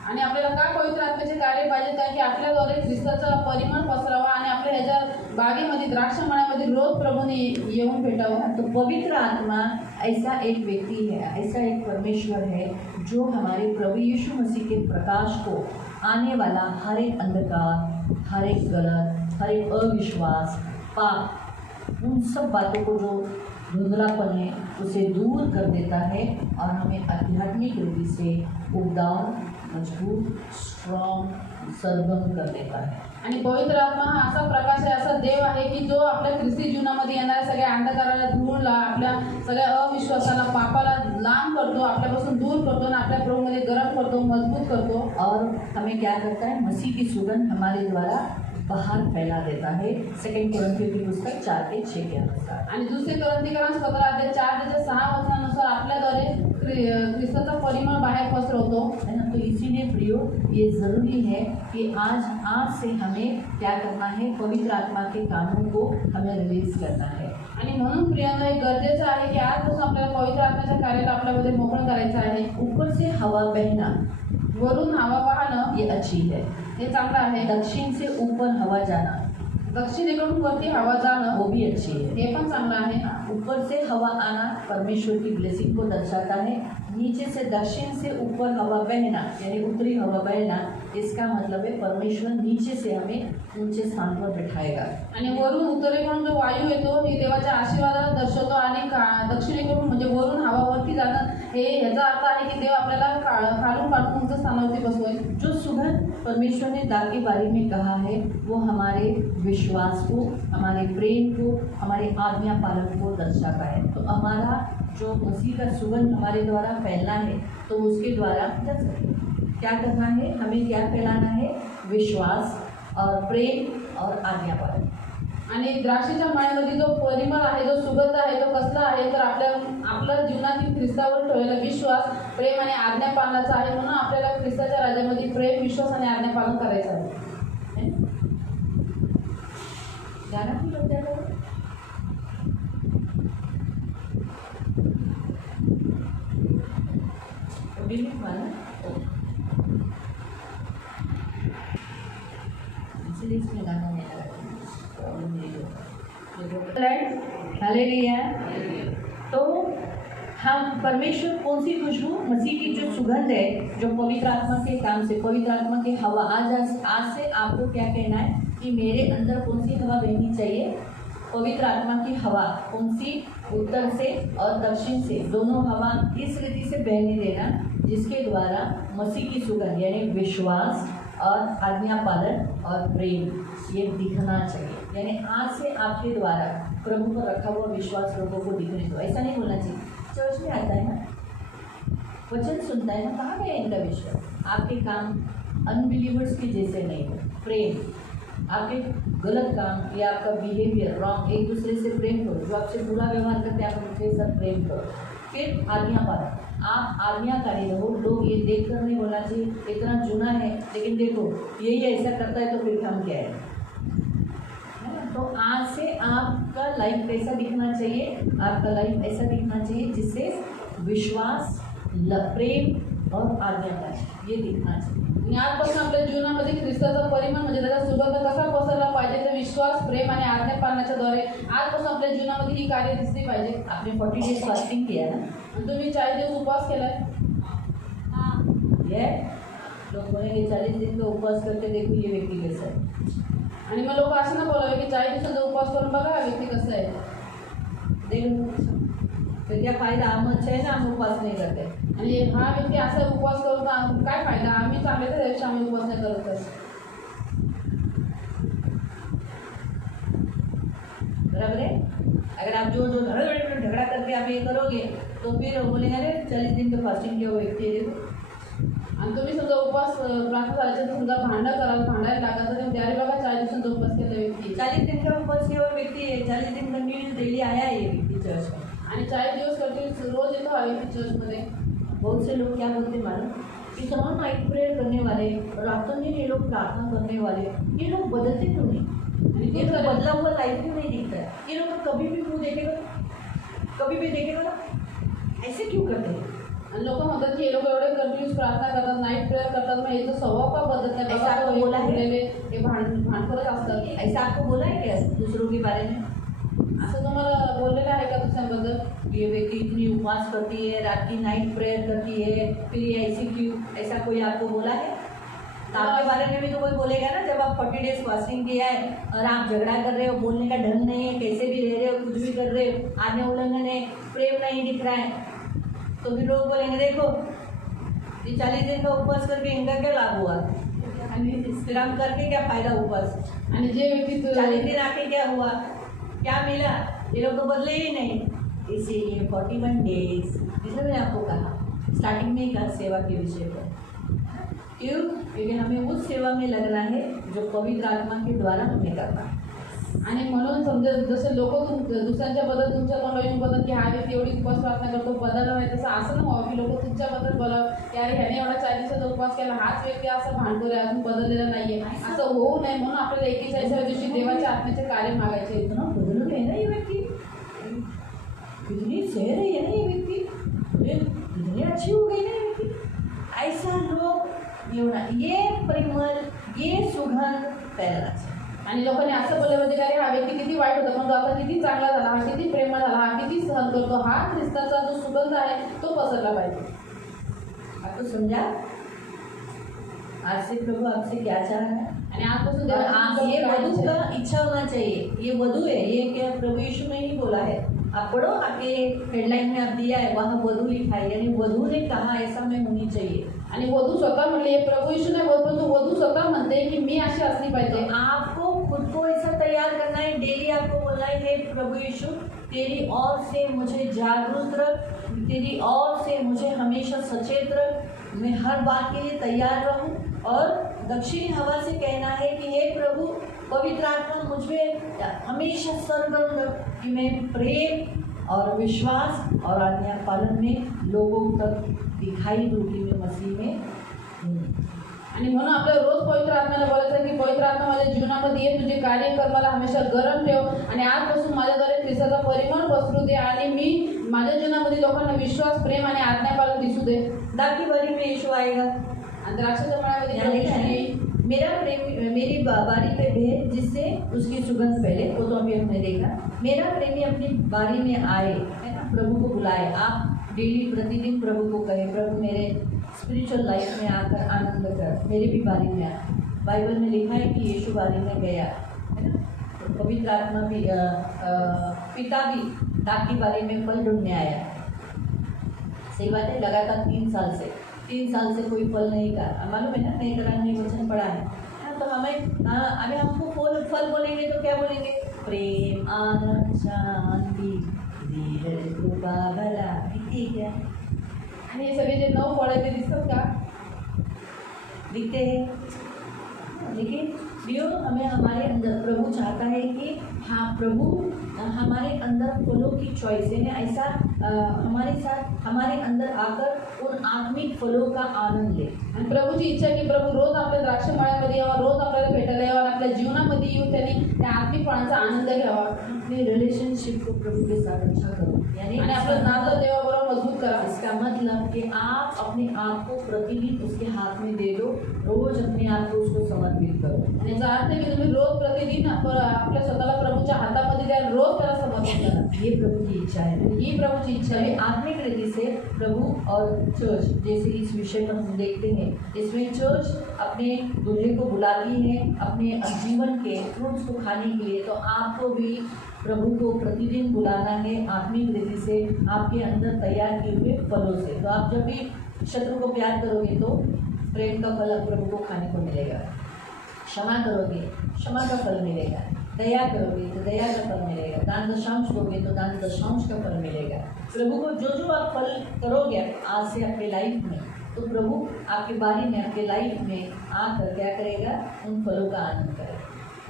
आणि आपल्याला काय पवित्र आत्म्याचे कार्य पाहिजे, कारण की आपल्याद्वारे ख्रिस्ताचा परिमळ पसरावा आणि आपल्या ह्याच्या बागेमध्ये, द्राक्षमळ्यामध्ये रोज प्रभूने येऊन भेटावं। तो पवित्र आत्मा ऐसा एक व्यक्ति है, ऐसा एक परमेश्वर है जो हमारे प्रभु यीशु मसीह के प्रकाश को, आने वाला हर एक अंधकार, हर एक गलत, हर एक अविश्वास, पाप, उन सब बातों को जो धुंधलापन है उसे दूर कर देता है और हमें आध्यात्मिक रीति से उबदार, मजबूत, स्ट्रॉन्ग, सरगर्म कर देता है। आणि पवित्र आत्मा हा असा प्रकाश आहे, असा देव आहे की जो आपल्या ख्रिस्ती जीवनामध्ये येणाऱ्या सगळ्या अंधकाराला, धूळला, आपल्या सगळ्या अविश्वासाला, पापाला लांब करतो, आपल्यापासून दूर करतो आणि आपल्या प्रभूमध्ये गरम करतो, मजबूत करतो। और हमें क्या करता है? मसीह की सुगंध हमारे द्वारा बाहर फैला देता है। 2 कोरिन्थियों की पुस्तक 4:6 के अनुसार। आणि दुसरे कोरिन्थिकरांस पत्र अध्याय 4:6 वचनानुसार आपल्याद्वारे ख्रिस्ताचा परिमळ बाहेर पसरवतो, है ना। तो इसीलिए प्रियो, ये ज़रूरी है कि आज से हमें क्या करना है? पवित्र आत्मा के कामों को हमें रिलीज करना है। आणि म्हणून प्रियांनो, हे गरजेचं आहे की आजपासून आपल्याला पवित्र आत्म्याच्या कार्याला आपल्यामध्ये मोकळं करायचं आहे। ऊपर से हवा बहना, वरून हवा वाहणं ये अच्छी है। हे चांगलं आहे। दक्षिण से ऊपर हवा जाना, दक्षिणेकडून वरती हवा जाणं वो भी अच्छी है। हे पण चांगलं आहे। ऊपर से हवा आना परमेश्वर की ब्लेसिंग को दर्शाता है। नीचे से दक्षिण से ऊपर हवा बहना, यानी उत्तरी हवा बहना, इसका मतलब है परमेश्वर नीचे से हमें ऊंचे स्थान पर बिठाएगा। आणि वरून उत्तरेकडून जो वायू येतो हे देवाच्या आशीर्वादाला दर्शवतो आणि दक्षिणेकडून म्हणजे वरून हवा वरती जाणं, हे याचा अर्थ आहे की देव आपल्याला खालून पाडून उंच स्थानावरती बसवेल। जो सुगंध परमेश्वर ने दाग के बारे में कहा है वो हमारे विश्वास को, हमारे प्रेम को, हमारे आज्ञा पालन को दर्शाता है। तो हमारा जो मसीह का सुगंध हमारे द्वारा फैलना है, तो उसके द्वारा क्या करना है? हमें क्या फैलाना है? विश्वास और प्रेम और आज्ञा पालन। आणि द्राक्षाच्या मळ्यामध्ये जो परिमळ आहे, जो सुगंध आहे, तो कसला आहे? तर आपल्या जीवनातील ख्रिस्तावर ठेवलेला विश्वास, प्रेम आणि आज्ञा पालनाचा आहे। म्हणून आपल्याला ख्रिस्ताच्या राज्यामध्ये प्रेम, विश्वास आणि आज्ञा पालन करायचं आहे। गाना भी लग जाएगा। डिलीट वाला इसलिए इसमें गाना नहीं लगा। हालेलुया। तो हम परमेश्वर कौन सी खुशबू? मसीह की जो सुगंध है, जो पवित्र आत्मा के काम से, पवित्र आत्मा की हवा। आज से आपको क्या कहना है कि मेरे अंदर कौन सी हवा बहनी चाहिए? पवित्र आत्मा की हवा। कौन सी? उत्तर से और दक्षिण से, दोनों हवा इस रीति से बहने देना जिसके द्वारा मसीह की सुगंध, यानी विश्वास और आज्ञा पालन और प्रेम, ये दिखना चाहिए। यानी आज से आपके द्वारा प्रभु पर रखा हुआ विश्वास लोगों को दिखने दो। ऐसा नहीं बोलना चाहिए चर्च में आता है ना, वचन सुनता है ना, कहाँ गया इनका विश्वास? आपके काम अनबिलीवर्स के जैसे नहीं हो। प्रेम, आपके गलत काम या आपका बिहेवियर रॉन्ग, एक दूसरे से प्रेम करो। जो आपसे बुरा व्यवहार करते हैं आप उनके साथ प्रेम करो। फिर आज्ञा पालन, आप आज्ञाकारी रहो। लोग ये देख कर नहीं बोलना चाहिए इतना चुना है, लेकिन देखो यही ऐसा करता है तो फिर हम क्या है ना। तो आज से आपका लाइफ कैसा दिखना चाहिए? आपका लाइफ ऐसा दिखना चाहिए जिससे विश्वास, प्रेम और आज्ञा पालन। ये दिखना चाहिए। आणि आजपासून आपल्या जीवनामध्ये ख्रिस्ताचा परिमळ म्हणजे त्याचा सुगंध कसा पसरला पाहिजे तर विश्वास, प्रेम आणि आज्ञा पाळण्याच्या द्वारे आजपासून आपल्या जीवनामध्ये ही कार्य दिसली पाहिजे. आपने 40 डेज फास्टिंग किया ना, आणि तुम्ही 40 दिवस उपवास केलाय. हाँ ये लोग बोलेंगे 40 दिन का उपवास करके देखो ये व्यक्ति कैसा है। आणि मग लोक असं ना बोलावे की 40 दिवसाचा उपवास करून बघा हा व्यक्ती कसं आहे. देखो फिर क्या फायदा, हम अच्छे है ना, हम उपवास नहीं करते। आणि हा व्यक्ती असा उपवास करून काय फायदा, आम्ही चांगले तर त्यापेक्षा आम्ही उपवास नाही करत आहे. बराबर है। अगर आप जो जो झगड़ा करके आप ये करोगे तो फिर बोलेंगे अरे 40 दिन का फास्टिंग किया हुआ व्यक्ति है देखो। आणि तुम्ही समजा उपवास प्रार्थना झाल्याच्या समजा भांडायला लागत तर ते अरे बाबा 40 दिवसांचा उपवास केला व्यक्ती 40 दिन का उपवास किया हुआ व्यक्ति है, 40 दिन कंटिन्यू डेली आया है ये व्यक्ति चर्च में। आणि 40 दिवस कंटिन्यू रोज येतो हा व्यक्ती चर्चमध्ये. बहुत से लोग क्या बोलते हैं मालूम, इतना नाइट प्रेयर करने वाले, रातों दिन ये लोग प्रार्थना करने वाले, ये लोग बदलते क्यों नहीं? आणि ये खूप लोग सारे बदला हुआ लाइफ क्यों नहीं दिखता है? ये लोग तो कभी भी मुंह देखेगा, कभी भी देखेगा ना, ऐसे क्यों करते हैं? आणि लोक म्हणतात की हे लोक एवढे कंटिन्यूस प्रार्थना करतात, नाईट प्रेयर करतात, मग याचा स्वभाव का बदलत नाही? ऐसा आपको बोला है? हे भांडखोरच असतात. ऐसा आपको बोला है क्या दूसरों के बारे में? असं तुम्हाला बोललेलं आहे का दुसऱ्यांबद्दल? ये व्यक्ति इतनी उपवास करती है, रात की नाइट प्रेयर करती है, फिर ये ऐसी क्यों? ऐसा कोई आपको बोला है? तो आपके बारे में भी तो कोई बोलेगा ना, जब आप 40 डेज फास्टिंग किया है और आप झगड़ा कर रहे हो, बोलने का ढंग नहीं है, कैसे भी रह रहे हो, कुछ भी कर रहे हो, आज्ञा उल्लंघन है, प्रेम नहीं दिख रहा है, तो फिर लोग बोलेंगे देखो ये 40 दिन का उपवास करके इनका क्या लाभ हुआ, आणि फिर हम करके क्या फायदा उपवास? आणि जे व्यक्ती 40 दिन आके क्या हुआ, क्या मिला? ये लोग तो बदले ही नहीं। इसीलिए 41 डेज, जिसमें मैंने आपको कहा स्टार्टिंग में ही कहा सेवा के विषय पर, क्यों? क्योंकि हमें उस सेवा में लगना है जो पवित्र आत्मा के द्वारा हमें करना है। आणि म्हणून समजा जसे लोक दुसऱ्यांच्याबद्दल तुमच्या तोंडावरून बोलतात की हा व्यक्ती एवढी उपवास प्रार्थना करतो, बदलला नाही, तसं असं ना व्हावं की लोक तुमच्याबद्दल बोलावं की अरे ह्याने एवढा 40 दिवसाचा उपवास केला, हाच व्यक्ती असं भांडतोय, अजून बदललेला नाहीये, असं होऊ नये म्हणून आपल्याला 41व्या दिवशी देवाच्या आत्म्याचे कार्य मागायचे. इतना बदल गए ना ये व्यक्ति, कितनी सह रही है ना ये व्यक्ति, कितनी अच्छी हो गई ना ये व्यक्ति। ऐसा लोग ये परिमल, ये सुगंध फैलना चाहिए। आणि लोकांनी असं बोललं म्हणजे काय हा व्यक्ती किती वाईट होता पण तो आता किती चांगला झाला, हा किती प्रेमळ झाला, हा किती सहन करतो, हा ख्रिस्ताचा जो सुगंध आहे तो पसरला पाहिजे. आपको समझा? आज से प्रभु आपसे क्या चाह रहा है? आणि आजपासून और देवाची आप तुमच्यावर ये काय वधू इच्छा का आहे? इच्छा होना चाहिए, ये वधू है, ये क्या प्रभु यीशु ने ही बोला है। आप पढ़ो, आपके हेडलाइन में आप दिया है वहाँ वधू लिखा है, यानी वधू ने कहा ऐसा मैं होनी चाहिए। आणि वधू स्वतः म्हणले, प्रभू येशू नाही बोलत पण तो वधू स्वतः म्हणते की मी अशी असली तो पाहिजे. आपको खुद को ऐसा तैयार करना है, डेली आपको बोलना है हे प्रभु यीशु तेरी ओर से मुझे जागरूक रख, तेरी ओर से मुझे हमेशा सचेत रख, मैं हर बात के लिए तैयार रहूं। और दक्षिणी हवा से कहना है कि हे प्रभु पवित्र आत्मा मुझमें हमेशा सरगर्म रख कि मैं प्रेम और विश्वास और आज्ञा पालन में लोगों तक दिखाई दूँ कि मैं मसीह में हूँ। आणि म्हणून आपल्याला रोज पवित्र आत्म्याला बोलायचं आहे की पवित्र आत्मा माझ्या जीवनामध्ये ये, तुझे कार्य कर, मला हमेशा गरम ठेव आणि आजपासून माझ्याद्वारे ख्रिस्ताचा परिमळ पसरू दे आणि मी माझ्या जीवनामध्ये लोकांना विश्वास, प्रेम आणि आज्ञापालन दिसू दे. दाखी बारी में यीशु आएगा, आणि द्राक्षाच्या मळ्यामध्ये यहाँ लिखा प्रभू है, येईल. मेरा प्रेमी मेरी बारी पे भेज जिससे उसकी सुगंध फैले, वो तो अभी हमने देखा। मेरा प्रेमी अपनी बारी में आए, है ना, प्रभु को बुलाए। आप डेली प्रतिदिन प्रभु को कहें प्रभु मेरे स्पिरिचुअल लाइफ में आकर आनंद कर, मेरी भी बारी में आ। बाइबल में लिखा है कि यीशु बारी में गया, है ना, तो पवित्र आत्मा भी पिता भी दाग की बारी में फल ढूंढने आया। सही बात है, लगातार 3 साल से कोई फल नहीं का, मालूम है ना, नए करार में वचन पढ़ा है। तो हमें अभी हमको फल बोलेंगे तो क्या बोलेंगे? प्रेम, आनंद, शांति, धीरज, कृपा, भला, ठीक है। आणि हे सगळे जे 9 फळ आहेत ते दिसतात का? दिखते हैं, देखिए प्रियो, हमें हमारे अंदर प्रभु चाहता है कि हाँ, प्रभु हमारे अंदर फलों की चॉइस है, ऐसा हमारे साथ हमारे अंदर आकर उन आत्मिक फलों का आनंद ले। आणि प्रभूची इच्छा आहे की प्रभू रोज आपल्या द्राक्ष मळ्यामध्ये यावा, रोज आपल्याला भेटायला यावा आणि आपल्या जीवनामध्ये येऊन त्यांनी त्या आत्मिक फळांचा आनंद घ्यावा अपने रिलेशनशिप को प्रभु के साथ अच्छा करो, यानी आणि आपलं नातं देवाबरोबर मजबूत करा। इसका मतलब कि आप अपने आप को प्रतिदिन उसके हाथ में दे दो, रोज अपने आप को उसको समर्पित करो। आणि याचा अर्थ आहे की तुम्ही रोज प्रतिदिन आपल्या स्वतःला प्रभूच्या हातामध्ये द्या, रोज त्याला समर्पित करा। ये प्रभु की इच्छा है। ही प्रभूची इच्छा अभी आहे। आत्मिक रीति से प्रभु और चर्च, जैसे इस विषय पर हम देखते हैं, इसमें चर्च अपने दूल्हे को बुलाती है अपने जीवन के फ्रूट्स को खाने के लिए, तो आपको भी प्रभु को प्रतिदिन बुलाना है आत्मिक रीति से, आपके अंदर तैयार किए हुए फलों से। तो आप जब भी शत्रु को प्यार करोगे तो प्रेम का फल प्रभु को खाने को मिलेगा, क्षमा करोगे क्षमा का फल मिलेगा, दया करोगे तो दया का फल मिलेगा, दान दशांश दोगे तो दान दशांश का फल मिलेगा। प्रभु को जो जो आप फल करोगे आज से अपने लाइफ में, तो प्रभु आपके बारी में आपके लाइफ में आकर क्या करेगा, उन फलों का आनंद करेगा।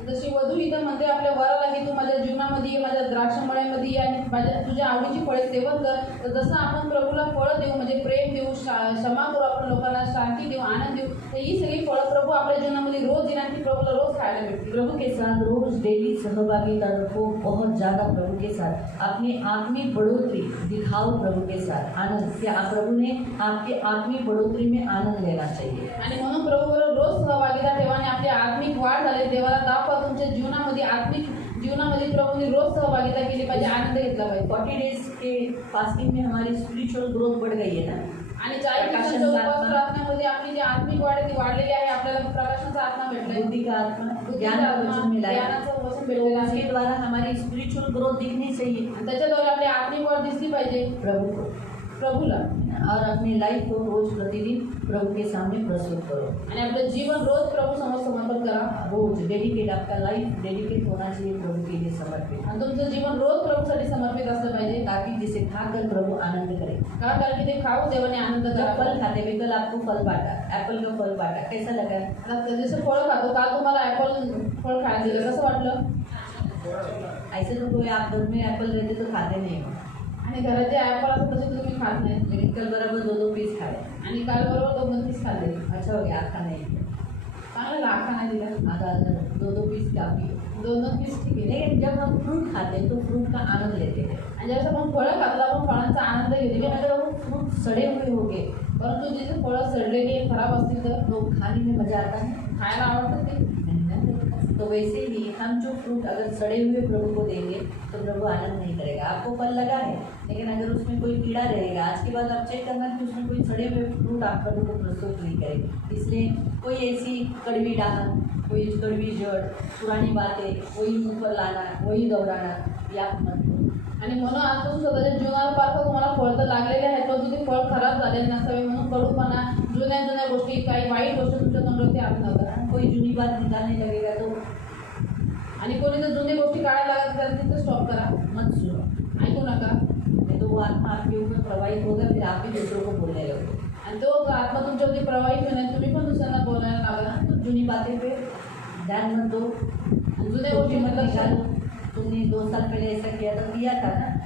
जशी वधू इथं म्हणते आपल्या वराला की तू माझ्या जीवनामध्ये ये, माझ्या द्राक्ष मळ्यामध्ये ये आणि माझ्या तुझ्या आवडीची फळे सेवन कर। तर जसं आपण प्रभूला फळं देऊ, म्हणजे प्रेम देऊ, क्षमा करू, आपण लोकांना शांती देऊ, आनंद देऊ, तर ही सगळी फळं प्रभू आपल्या जीवनामध्ये रोज येणार, ती प्रभूला रोज खायला भेटतील। प्रभु के साथ रोज डेली सहभागिता रखो, बहुत ज़्यादा प्रभु के साथ अपनी आत्मिक बढ़ोतरी दिखाओ, प्रभु के साथ आनंद, क्या प्रभु ने आपके आत्मिक बढ़ोतरी में आनंद लेना चाहिए। आणि म्हणून प्रभूबरोबर रोज सहभागिता ठेवा आणि आपली आत्मिक वाढ झाली देवाला दाखवा। तुमच्या जीवनामध्ये आत्मिक जीवनामध्ये प्रभूने रोज सहभागिता केली पाहिजे, आनंद घेतला पाहिजे। 40 डेज के फास्टिंग में हमारी स्पिरिचुअल ग्रोथ बढ़ गई है ना। आणि 40 दिवसांच्या उपवास प्रार्थनेमध्ये आपली जी आत्मिक वाढ आहे ती वाढलेली आहे, आपल्याला प्रकाशाचा आत्मा भेटलाय, बुद्धि का आत्मा, ज्ञान का वचन मिला है, ज्ञानाचं वचन तो भेटलेलं आहे उसके द्वारा हमारी स्पिरिचुअल ग्रोथ दिखनी चाहिए आणि त्याच्याद्वारे आपली आत्मिक वाढ दिसली पाहिजे प्रभु को, प्रभूला। और अपनी लाइफ को रोज प्रतिदिन प्रभु के सामने प्रस्तुत करो। आणि आपलं जीवन रोज प्रभू समोर समर्पण करा। रोज डेडिकेट, आपका लाइफ डेडिकेट होना चाहिए प्रभु के लिए समर्पित, आणि तुमचं जीवन रोज प्रभूसाठी समर्पित असलं पाहिजे, ताकि जिसे खाकर प्रभु आनंद करे। का कारण की ते खाऊ देवाने आनंद जब करा। फल खाते हुए, कल आपको फल बांटा, एप्पल का फल बांटा, कैसा लगा? आता जसं फळ खातो, काल तुम्हाला ॲपल फळ खायला दिलं, कसं वाटलं? ऐसे तो कोई आप घर में एप्पल रहते तो खाते नहीं हो, आणि घरात जे ॲपल असतं तसे तुम्ही खात नाही, लेकिन कल बराबर 2-2 पीस खाए, आणि काल बरोबर 2 पीस खाल्ले, अच्छा हो गया, आखा नहीं, चांगलं लाखा नाही दिला, आधा 2-2 पीस काफी है। 2 पीस ठीक आहे। लेकिन जब हम फ्रूट खाते हैं तो फ्रूट का आनंद लेते हैं, आणि ज्यावेळेस आपण फळं खातो आपण फळांचा आनंद घेतो, लेकिन अगर वो फ्रूट सड़े हुए हो गए परंतु जे फळं सडलेली आहे, खराब असतील तर तो खाने में मजा आता है, खायला आवडतं ते। तो वैसे ही हम जो फ्रूट अगर सड़े हुए प्रभु को देंगे तो प्रभु आनंद नहीं करेगा। आपको फल लगा है, लेकिन अगर उसमें कोई कीड़ा रहेगा, आज के बाद आप चेक करना कि उसमें कोई सड़े हुए फ्रूट आप प्रभु को प्रस्तुत नहीं करेंगे। इसलिए कोई ऐसी कड़वी डाहन, कोई कड़वी जड़, पुरानी बातें वही मुँह पर लाना, वही दोहराना, या मत करो। आणि म्हणून आज तुम्ही स्वतःच्या जीवनाला पारखा, तुम्हाला फळ तर लागलेले आहेत परंतु ते फळ खराब झालेले नसावे म्हणून कडूपणा, जुन्या गोष्टी, काही वाईट गोष्टी तुमच्या तोंडावरती आणू नका। कोई जुनी बात निकालने लगेगा तो आणि कोणी जर जुनी गोष्टी काढायला लागत तर तिथं स्टॉप करा, मत सुनो, ऐकू नका। नहीं तो वो आत्मा आपके ऊपर प्रवाहित होगा, फिर आप भी दूसरों को बोलने लगोगे। आणि तो आत्मा तुमच्यावरती प्रवाहित होणार, तुम्ही पण दुसऱ्यांना बोलायला लागला। तो जुनी बातें पे ध्यान मत दो, जुन्या गोष्टी मत मतलब निकालो। तुमने 2 साल पहले ऐसा किया था ना,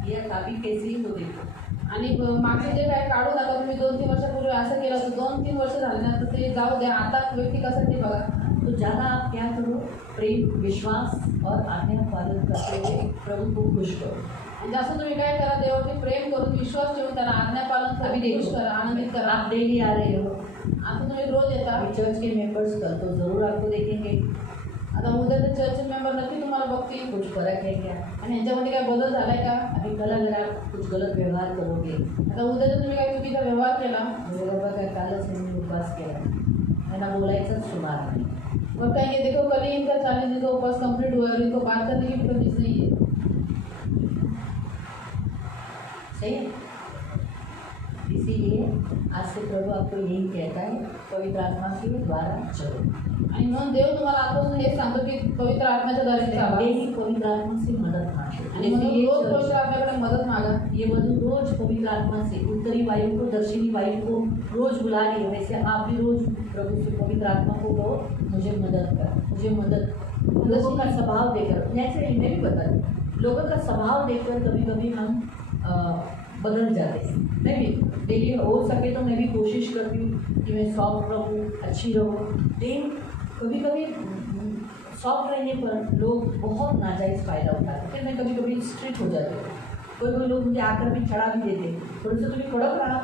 किया था, अभी कैसे ही तो देखो। आणि मागे जे काय काढू नका, तुम्ही 2-3 वर्षापूर्वी असं केलं होतं, 2-3 वर्ष झाले ना तर ते जाऊ द्या, आता व्यक्ती कसं ते बघा। तो ज़्यादा आप क्या करो, प्रेम, विश्वास और आज्ञा पालन करते हुए प्रभु को खुश करो। आणि जास्त तुम्ही काय करा, देवावरती प्रेम करून विश्वास ठेवून त्याला आज्ञा पालन अभी करा, खुश देखो, करा, आनंदित करा। आप डेली आ रहे हो, आता तुम्ही रोज येता, अभी चर्च के मेंबर्स कल तो ज़रूर आपको देखेंगे, आता उद्या तर चर्च मेंबर नक्की तुम्हाला बघतील, कुछ फर्क है क्या? आणि ह्याच्यामध्ये काय बदल झालाय का? अभी कल अगर आप कुछ गलत व्यवहार करोगे, आता उद्या जर तुम्ही काय चुकीचा व्यवहार केला, बाबा का कालच यांनी उपवास केला, त्यांना बोलायचंच सुमार नाही। मग कहेंगे देखो कल ही इनका 40 दिन का उपवास कंप्लीट हुआ है और इनको बात करने की भी तमीज नहीं है। सही है, इसीलिए आज से प्रभु आपको यही कहता है, पवित्र आत्मा के द्वारा चलो। आणि म्हणून देव तुम्हाला आतून हे सांगतो की पवित्र आत्म्याच्या द्वारे चाला डेली पवित्र आत्मा से मदद मांगो। आणि म्हणून रोज रोज आपल्याकडे मदद मागा। ये वधु रोज पवित्र आत्मा से उत्तरी वायु को, दक्षिणी वायु को रोज बुला रही है, वैसे आप भी रोज प्रभु से पवित्र आत्मा को कहो, मुझे मदद कर, मुझे मदद। लोगों का स्वभाव देखकर, नेचुरली मैं भी बता दूँ, लोगों का स्वभाव देखकर कभी कभी हम बदल जाते हैं। मैं भी डेली हो सके तो मैं भी कोशिश करती हूँ कि मैं सॉफ्ट रहूँ, अच्छी रहूँ, लेकिन कभी कभी सॉफ्ट रहने पर लोग बहुत नाजायज़ फ़ायदा उठाते हैं। फिर मैं कभी कभी स्ट्रिक्ट हो जाती हूँ। कोई लोग मुझे आकर भी चढ़ा भी देते, थोड़ा सा तुम्हें कड़क रहा,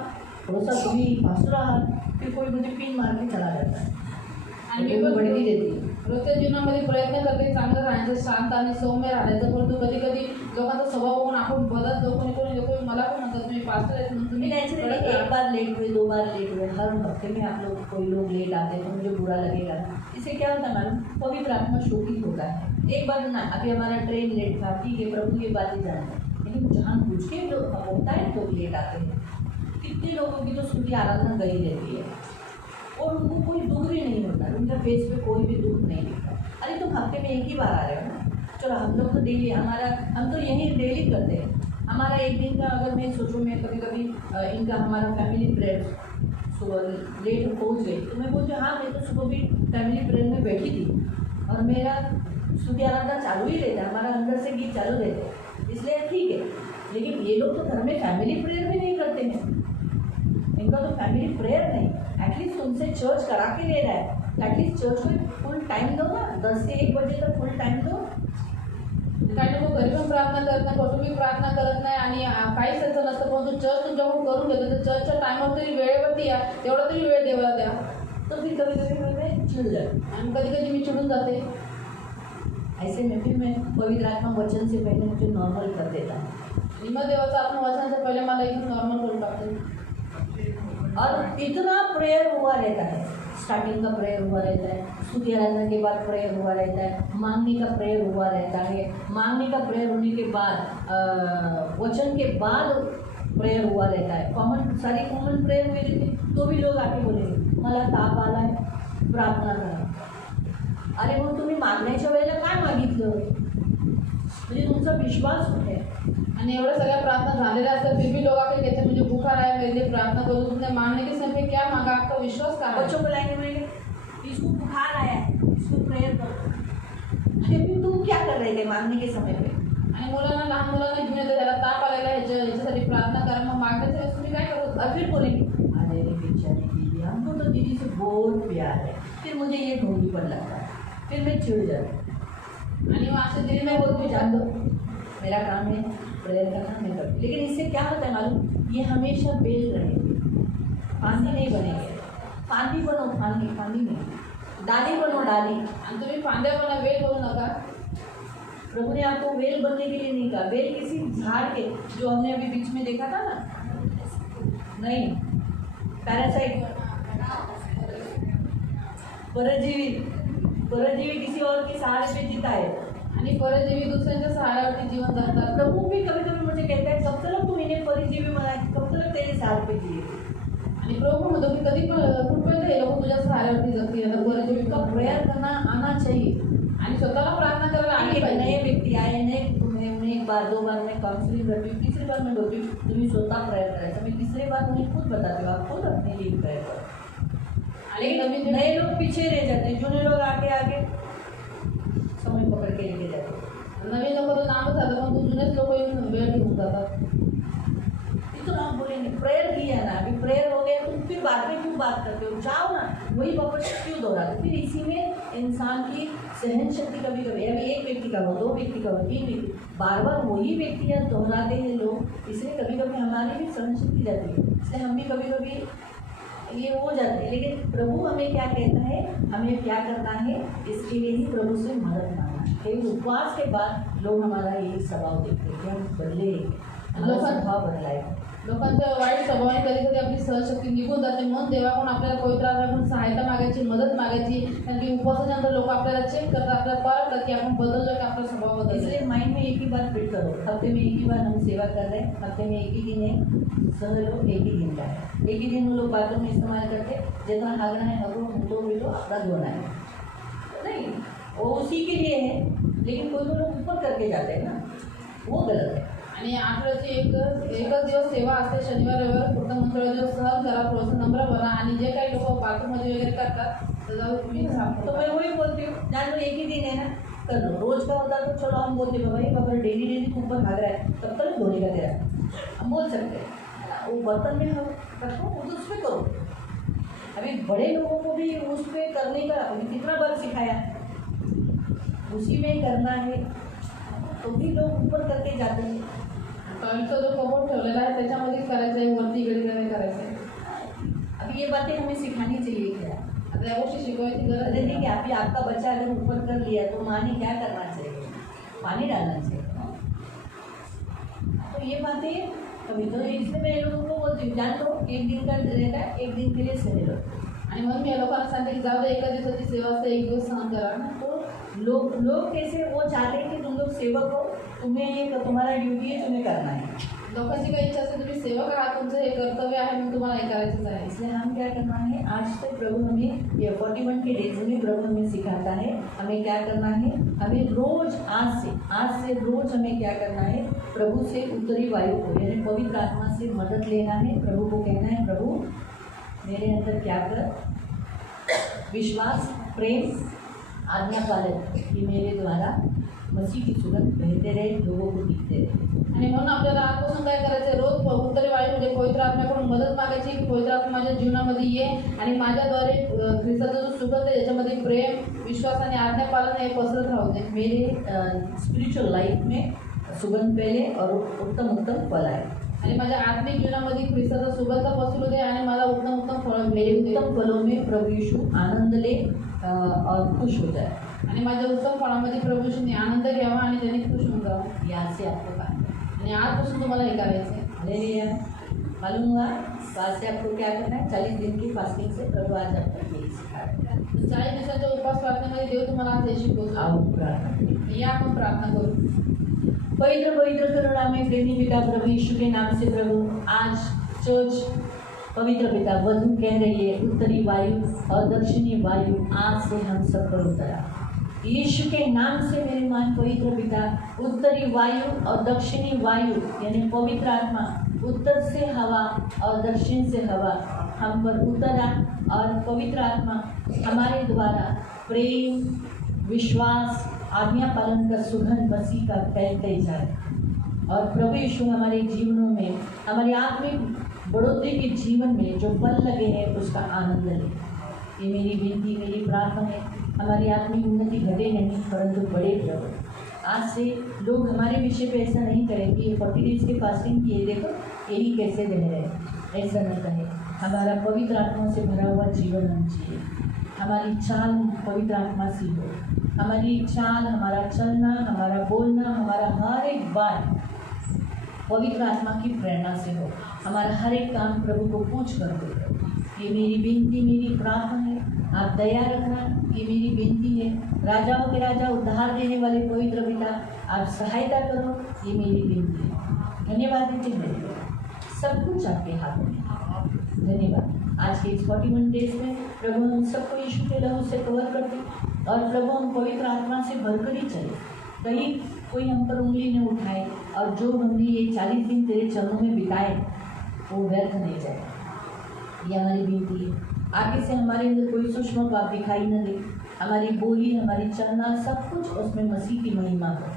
थोड़ा सा तुम्हें फास्ट रहा, फिर कोई मुझे पिन मार के चला जाता है आणि मी पण बढ़ती रहती है। रोजच्या जीवनामध्ये प्रयत्न करते चांगलं राहण्याचं, शांत आणि सौम्य राहण्याचं, परंतु कधी कधी लोकांचा स्वभाव बघून आपण बदलतो। कोणी लोक मला पण म्हणतात तुम्ही पास्टर आहेत म्हणून तुम्ही नेचुरली एक बार लेट हुए, 2 बार लेट हुए, हर हफ्ते में आप लोग कोई लोग लेट आते हैं तो मुझे बुरा लगेगा। इससे क्या होता है मालूम, पवित्र आत्मा शोकित होता है। एक बार ना, अभी हमारा ट्रेन लेट था, ठीक है, प्रभु की बातें जानते हैं, लेकिन जानबूझ के लोग होता है तो लेट आते हैं। कितने लोगों की तो स्तुति आराधना गई रहती है और उनको कोई दुख भी नहीं होता, उनका फेस पे कोई भी दुख नहीं दिखता। अरे तुम हफ्ते में एक ही बार आ रहे हो ना, चलो हम लोग तो डेली, हम तो यही डेली करते हैं। हमारा एक दिन का, अगर मैं सोचूँ, मैं कभी कभी इनका हमारा फैमिली प्रेयर सुबह लेट पहुँच गई तो मैं बोलती हूँ हाँ, मैं तो सुबह भी फैमिली प्रेयर में बैठी थी और मेरा स्तुति आराधना चालू ही रहता है, हमारा अंदर से गीत चालू रहते हैं, इसलिए ठीक है। लेकिन ये लोग तो घर में फैमिली प्रेयर भी नहीं करते हैं, इनका तो फैमिली प्रेयर नहीं, एटलीस्ट तुमसे चर्च करा के ले रहा है, एटलीस्ट चर्च को फुल टाइम दो ना, 10 से 1 बजे तक फुल टाइम दो। काही लोक घरी पण प्रार्थना करत नाही, कौटुंबिक प्रार्थना करत नाही आणि काहीच त्याचं नसतं, परंतु चर्च तुमच्याकडून करून घेतो, तर चर्चच्या टायमावर तरी वेळेवरती या, तेवढा तरी वेळ देवाला द्या। तो फिर कभी कभी मैं चिढ़ जाती आणि कधी कधी मी चिडून जाते। ऐसे में फिर मैं पवित्र आत्मा वचन से पहले मुझे नॉर्मल कर देता है आणि मग देवाचं आत्मवचनाच्या पहिले मला एकदम नॉर्मल करून टाकते। और इतना प्रेयर हुआ रहता है, स्टार्टिंग का प्रेयर हुआ रहता है, स्तुति आराधना के बाद प्रेयर हुआ रहता है, मांगने का प्रेयर हुआ रहता है, मांगने का प्रेयर होने के बाद वचन के बाद प्रेयर हुआ रहता है, सारी कॉमन प्रेयर हुए रहते, तो भी लोग आके बोलेंगे मला ताप आला है, प्रार्थना करा। अरे मग तुम्ही मागण्याच्या वेळेला काय मागितलं, म्हणजे तुमचा विश्वास कुठे आहे? आणि एवढ्या सगळ्या प्रार्थना झालेल्या असतात, फिर भी लोग आके कहते मुझे बुखार आया, मेरे लिए प्रार्थना करो। तुमने मांगने के समय क्या मांगा, आपका विश्वास कहाँ है? बच्चों को लाएंगे, बोलेंगे इसको बुखार आया है, इसको प्रेयर करो। अरे फिर तुम क्या कर रहे थे मांगने के समय पे? आणि मुलांना, लहान मुलांना घेऊन येते, त्याला ताप आलेला आहे, ह्याच्यासाठी प्रार्थना करा। मग मागण्याच्या वेळेस तुम्ही काय करत? और फिर बोलेंगे अरे बेचारी दीदी, हमको तो दीदी से बहुत प्यार है, फिर मुझे ये ढोंगीपन लगता है, फिर मैं चिढ़ जाती हूँ। आणि मग अशा फिर मैं बोलती हूँ जान दो, मेरा काम है प्रेयर करना, मैं करती। लेकिन इससे क्या होता है मालूम, ये हमेशा बेल रहेंगे, फांदी नहीं बनेंगे। फांदी बनो, फांदी नहीं, डाली बनो, डाली। आणि तुम्ही फांद्या बना, वेल बनू नका। प्रभु ने आपको वेल बनने के लिए नहीं कहा। वेल किसी झाड़ के, जो हमने अभी बीच में देखा था ना, नहीं, पैरासाइट, परजीवी किसी और के सहारे पे जीता है। आणि परजीवी दुसऱ्यांच्या सहाऱ्यावरती जीवन जगतात। प्रभु भी कभी कभी मुझे कहता है कब तक तुम इन्हें परजीवी बनाए, कब तक तेरे सहारे पे जिए। आणि प्रभू म्हणतो की कधी कुठपर्यंत हे लोक तुझ्या सहाऱ्यावरती जगतील। आता परजीवी का प्रेयर करना आना चाहिए। आणि स्वतःला प्रार्थना करायला आली नए पाहिजे। व्यक्ती आए, उन्हें 1 बार 2 बार मैं काउंसलिंग करती हूँ, तीसरी बार मैं बोलती हूँ तुम्हें स्वतः प्रेयर करायचं, मैं तीसरी बार उन्हें खुद बताती हूँ आप खुद अपने लिए प्रेयर करो। लेकिन नए लोग पीछे रह जाते हैं, जुने लोग आगे समय पकड़ के लेके जाते हैं। नवीन लोक तो नामच झालं, पण तू जुनेच लोक येऊन वेळ घेऊन जातात। इतना आप बोलेंगे प्रेयर किया ना, अभी प्रेयर हो गया, तुम फिर बाद में क्यों बात करते हो, जाओ ना, वही वापस क्यों दोहराते। फिर इसी में इंसान की सहन शक्ति कभी कभी, अभी 1 व्यक्ति का हो, 2 व्यक्ति का हो, 3 व्यक्ति, बार बार वही व्यक्तियाँ दोहराते हैं लोग, इसलिए कभी कभी हमारी भी सहन शक्ति जाती है, इसलिए हम भी कभी कभी ये हो जाते हैं। लेकिन प्रभु हमें क्या कहता है, हमें क्या करना है, इसके लिए ही प्रभु से मदद मांगना है। कई उपवास के बाद लोग हमारा यही स्वभाव देखते हैं कि हम बदले, हमारा स्वभाव बदलाएगा। लोकांच्या वाईट स्वभावाने कधी कधी आपली सहशक्ती निघून जाते, म्हणून देवाकडून आपल्याला पवित्र आत्म्याकडून सहायता मागायची, मदत मागायची. कारण की उपवासानंतर लोक आपल्याला चेक करतात, आपल्याला पाळतात की आपण बदललो की आपला स्वभाव बदलला. इसलिए माइंड में एक ही बात फिट करो, हफ्ते में एक ही बार हम सेवा कर रहे हैं, हफ्ते में एक ही दिन है, समझ लो एक ही दिन का है। एक ही दिन वो लोग बाथरूम में इस्तेमाल करते, जितना हागना है हगो, मुँह मिलो, अपना धोना है नहीं, वो उसी के लिए है। लेकिन कोई लोग ऊपर करके जाते हैं ना, वो गलत है। आणि आठवड्याची एकच दिवस सेवा असते, शनिवार रविवार फक्त मंगळवार दिवस सहन करा, थोडंसं नम्र बना. आणि जे काही लोक बाथरूममध्ये वगैरे करतात त्याच्यावर तुम्ही तो मैं वही बोलती हूँ, जान लो एक ही दिन है ना, कर लो। रोज का होता तो चलो हम बोलते भाई अगर डेली डेली ऊपर भाग रहा है तब तक धोने का तेरा, हम बोल सकते हैं। वो बर्तन में हम रखो, वो तो उसमें करो। अभी बड़े लोगों को भी उस पर करने का अभी कितना बार सिखाया, उसी में करना है, तो भी लोग ऊपर करके जाते हैं। टॉयलेटचा जो कबोर्ड ठेवलेला आहे त्याच्यामध्येच करायचं आहे, वरती इकडे नाही करायचं आहे. अभी ये बातें हमें सिखानी चाहिए क्या? आता या गोष्टी शिकवायची गरज अरे नाही. देखिए अभी आपका बच्चा अगर ऊपर कर लिया तो माँ ने क्या करना चाहिए? पानी डालना चाहिए ना? तो ये बातें कभी तो इसलिए मैं लोगों को बोलती हूँ, जान लो एक दिन का रहता है, एक दिन के लिए सह लो। आणि म्हणून मी या लोकांना सांगते की जाऊ दे, एका दिवसाची सेवा असते, एक दिवस सहन करा. तो लोग कैसे वो चाहते हैं कि तुम लोग सेवक हो, तुम्हें ये तुम्हारा ड्यूटी है, तुम्हें करना है। लोकांची काही इच्छा असते, तुम्ही सेवक आहात, तुमचं हे कर्तव्य आहे, म्हणून तुम्हाला हे करायचंच आहे. इसलिए हम क्या करना है, आज से प्रभु हमें ये 41 के डेज में प्रभु हमें सिखाता है हमें क्या करना है। हमें रोज आज से रोज हमें क्या करना है, प्रभु से उत्तरी वायु को यानी पवित्र आत्मा से मदद लेना है। प्रभु को कहना है, प्रभु मेरे अंदर क्या कर, विश्वास, प्रेम, आज्ञा पालन, कि मेरे द्वारा मसीह की सुगंध बहते रहे, लोगों को दिखते रहे। आणि म्हणून आपल्याला आजपासून काय करायचं, रोज उत्तरी वायूमध्ये पवित्र आत्म्याकडून मदत मागायची की पवित्र आत्मा माझ्या जीवनामध्ये ये आणि माझ्याद्वारे ख्रिस्ताचा जो सुगंध आहे याच्यामध्ये प्रेम, विश्वास आणि आज्ञा पालन हे पसरत राहू दे. मेरे स्पिरिचुअल लाइफ में सुगंध फैले और उत्तम फल आए। आणि माझ्या आत्मिक जीवनामध्ये ख्रिस्ताचा सुगंध पसरू दे आणि मला उत्तम फळ मेरे मिळू दे. उत्तम फलों में प्रभु यीशु आनंद ले और खुश हो जाए। आणि माझ्या उत्तम फळामध्ये प्रभू येशूने आनंद घ्यावा आणि त्याने खुश होऊन जावं. यहाँ से आपको काम आणि आजपासून तुम्हाला हे करायचं आहे. हालेलुया। मालूम हुआ, तो आज से आपको क्या करना है, 40 दिन की फास्टिंग से प्रभु आज आपको यही सिखा रहे हैं। 40 दिवसाच्या उपवास प्रार्थनेमध्ये देव तुम्हाला आज हे शिकवतो. आओ प्रार्थना करें। या आपण प्रार्थना करू. पवित्र पवित्र करुणा में प्रेमी पिता प्रभु यीशु के नाम से प्रभु आज चर्च पवित्र पिता वधु कह रही है, उत्तरी वायु और दक्षिणी वायु आज से हम सब पर उतरा। यीशु के नाम से मेरे मान पवित्र पिता, उत्तरी वायु और दक्षिणी वायु यानी पवित्र आत्मा, उत्तर से हवा और दक्षिण से हवा हम पर उतरा और पवित्र आत्मा हमारे द्वारा प्रेम, विश्वास, आज्ञा पालन का सुगंध मसीह का फैलते जाए। और प्रभु यीशु हमारे जीवनों में, हमारी आत्मिक बढ़ोतरी के जीवन में जो फल लगे हैं उसका आनंद लें। ये मेरी विनती, मेरी प्रार्थना है। हमारी आत्मिक उन्नति घटे नहीं परंतु बढ़े प्रभु। आज से लोग हमारे विषय पे ऐसा नहीं करें कि ये 40 डेज के फास्टिंग किए, देखो यही कैसे रह रहे, ऐसा न कहे। हमारा पवित्र आत्मा से भरा हुआ जीवन होना चाहिए। हमारी चाल पवित्र आत्मा से हो, हमारी चाल, हमारा चलना, हमारा बोलना, हमारा हर एक बात पवित्र आत्मा की प्रेरणा से हो। हमारा हर एक काम प्रभु को पूछ कर दो। ये मेरी विनती, मेरी प्रार्थना है। आप दया रखना, ये मेरी विनती है। राजाओं के राजा, उद्धार देने वाले पवित्र पिता, आप सहायता करो, ये मेरी विनती है। धन्यवाद देते हैं, सब कुछ आपके हाथों में। धन्यवाद। आज के इस 41 डेज में प्रभु हम सबको यीशु के लहू से कवर कर दे और प्रभु हम पवित्र आत्मा से भरकर ही चले। कहीं कोई हम पर उंगली न उठाए और जो हमने ये 40 दिन तेरे चरणों में बिताए वो व्यर्थ नहीं जाए। ये हमारी विनती है। आगे से हमारे अंदर कोई सूक्ष्म पाप दिखाई न दे। हमारी बोली, हमारी चलना, सब कुछ उसमें मसीह की महिमा हो,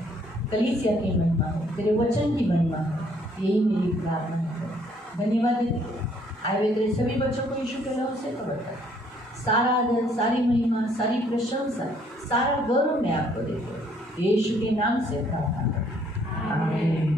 कलीसिया की महिमा हो, तेरे वचन की महिमा हो। यही मेरी प्रार्थना है। धन्यवाद देते आए हुए तेरे सभी बच्चों को यीशु के नाम से कवर कर। सारा आदर, सारी महिमा, सारी प्रशंसा, सारा गौरव मैं आपको देती हूँ। यीशु के नाम से प्रार्थना करता हूँ। आमीन।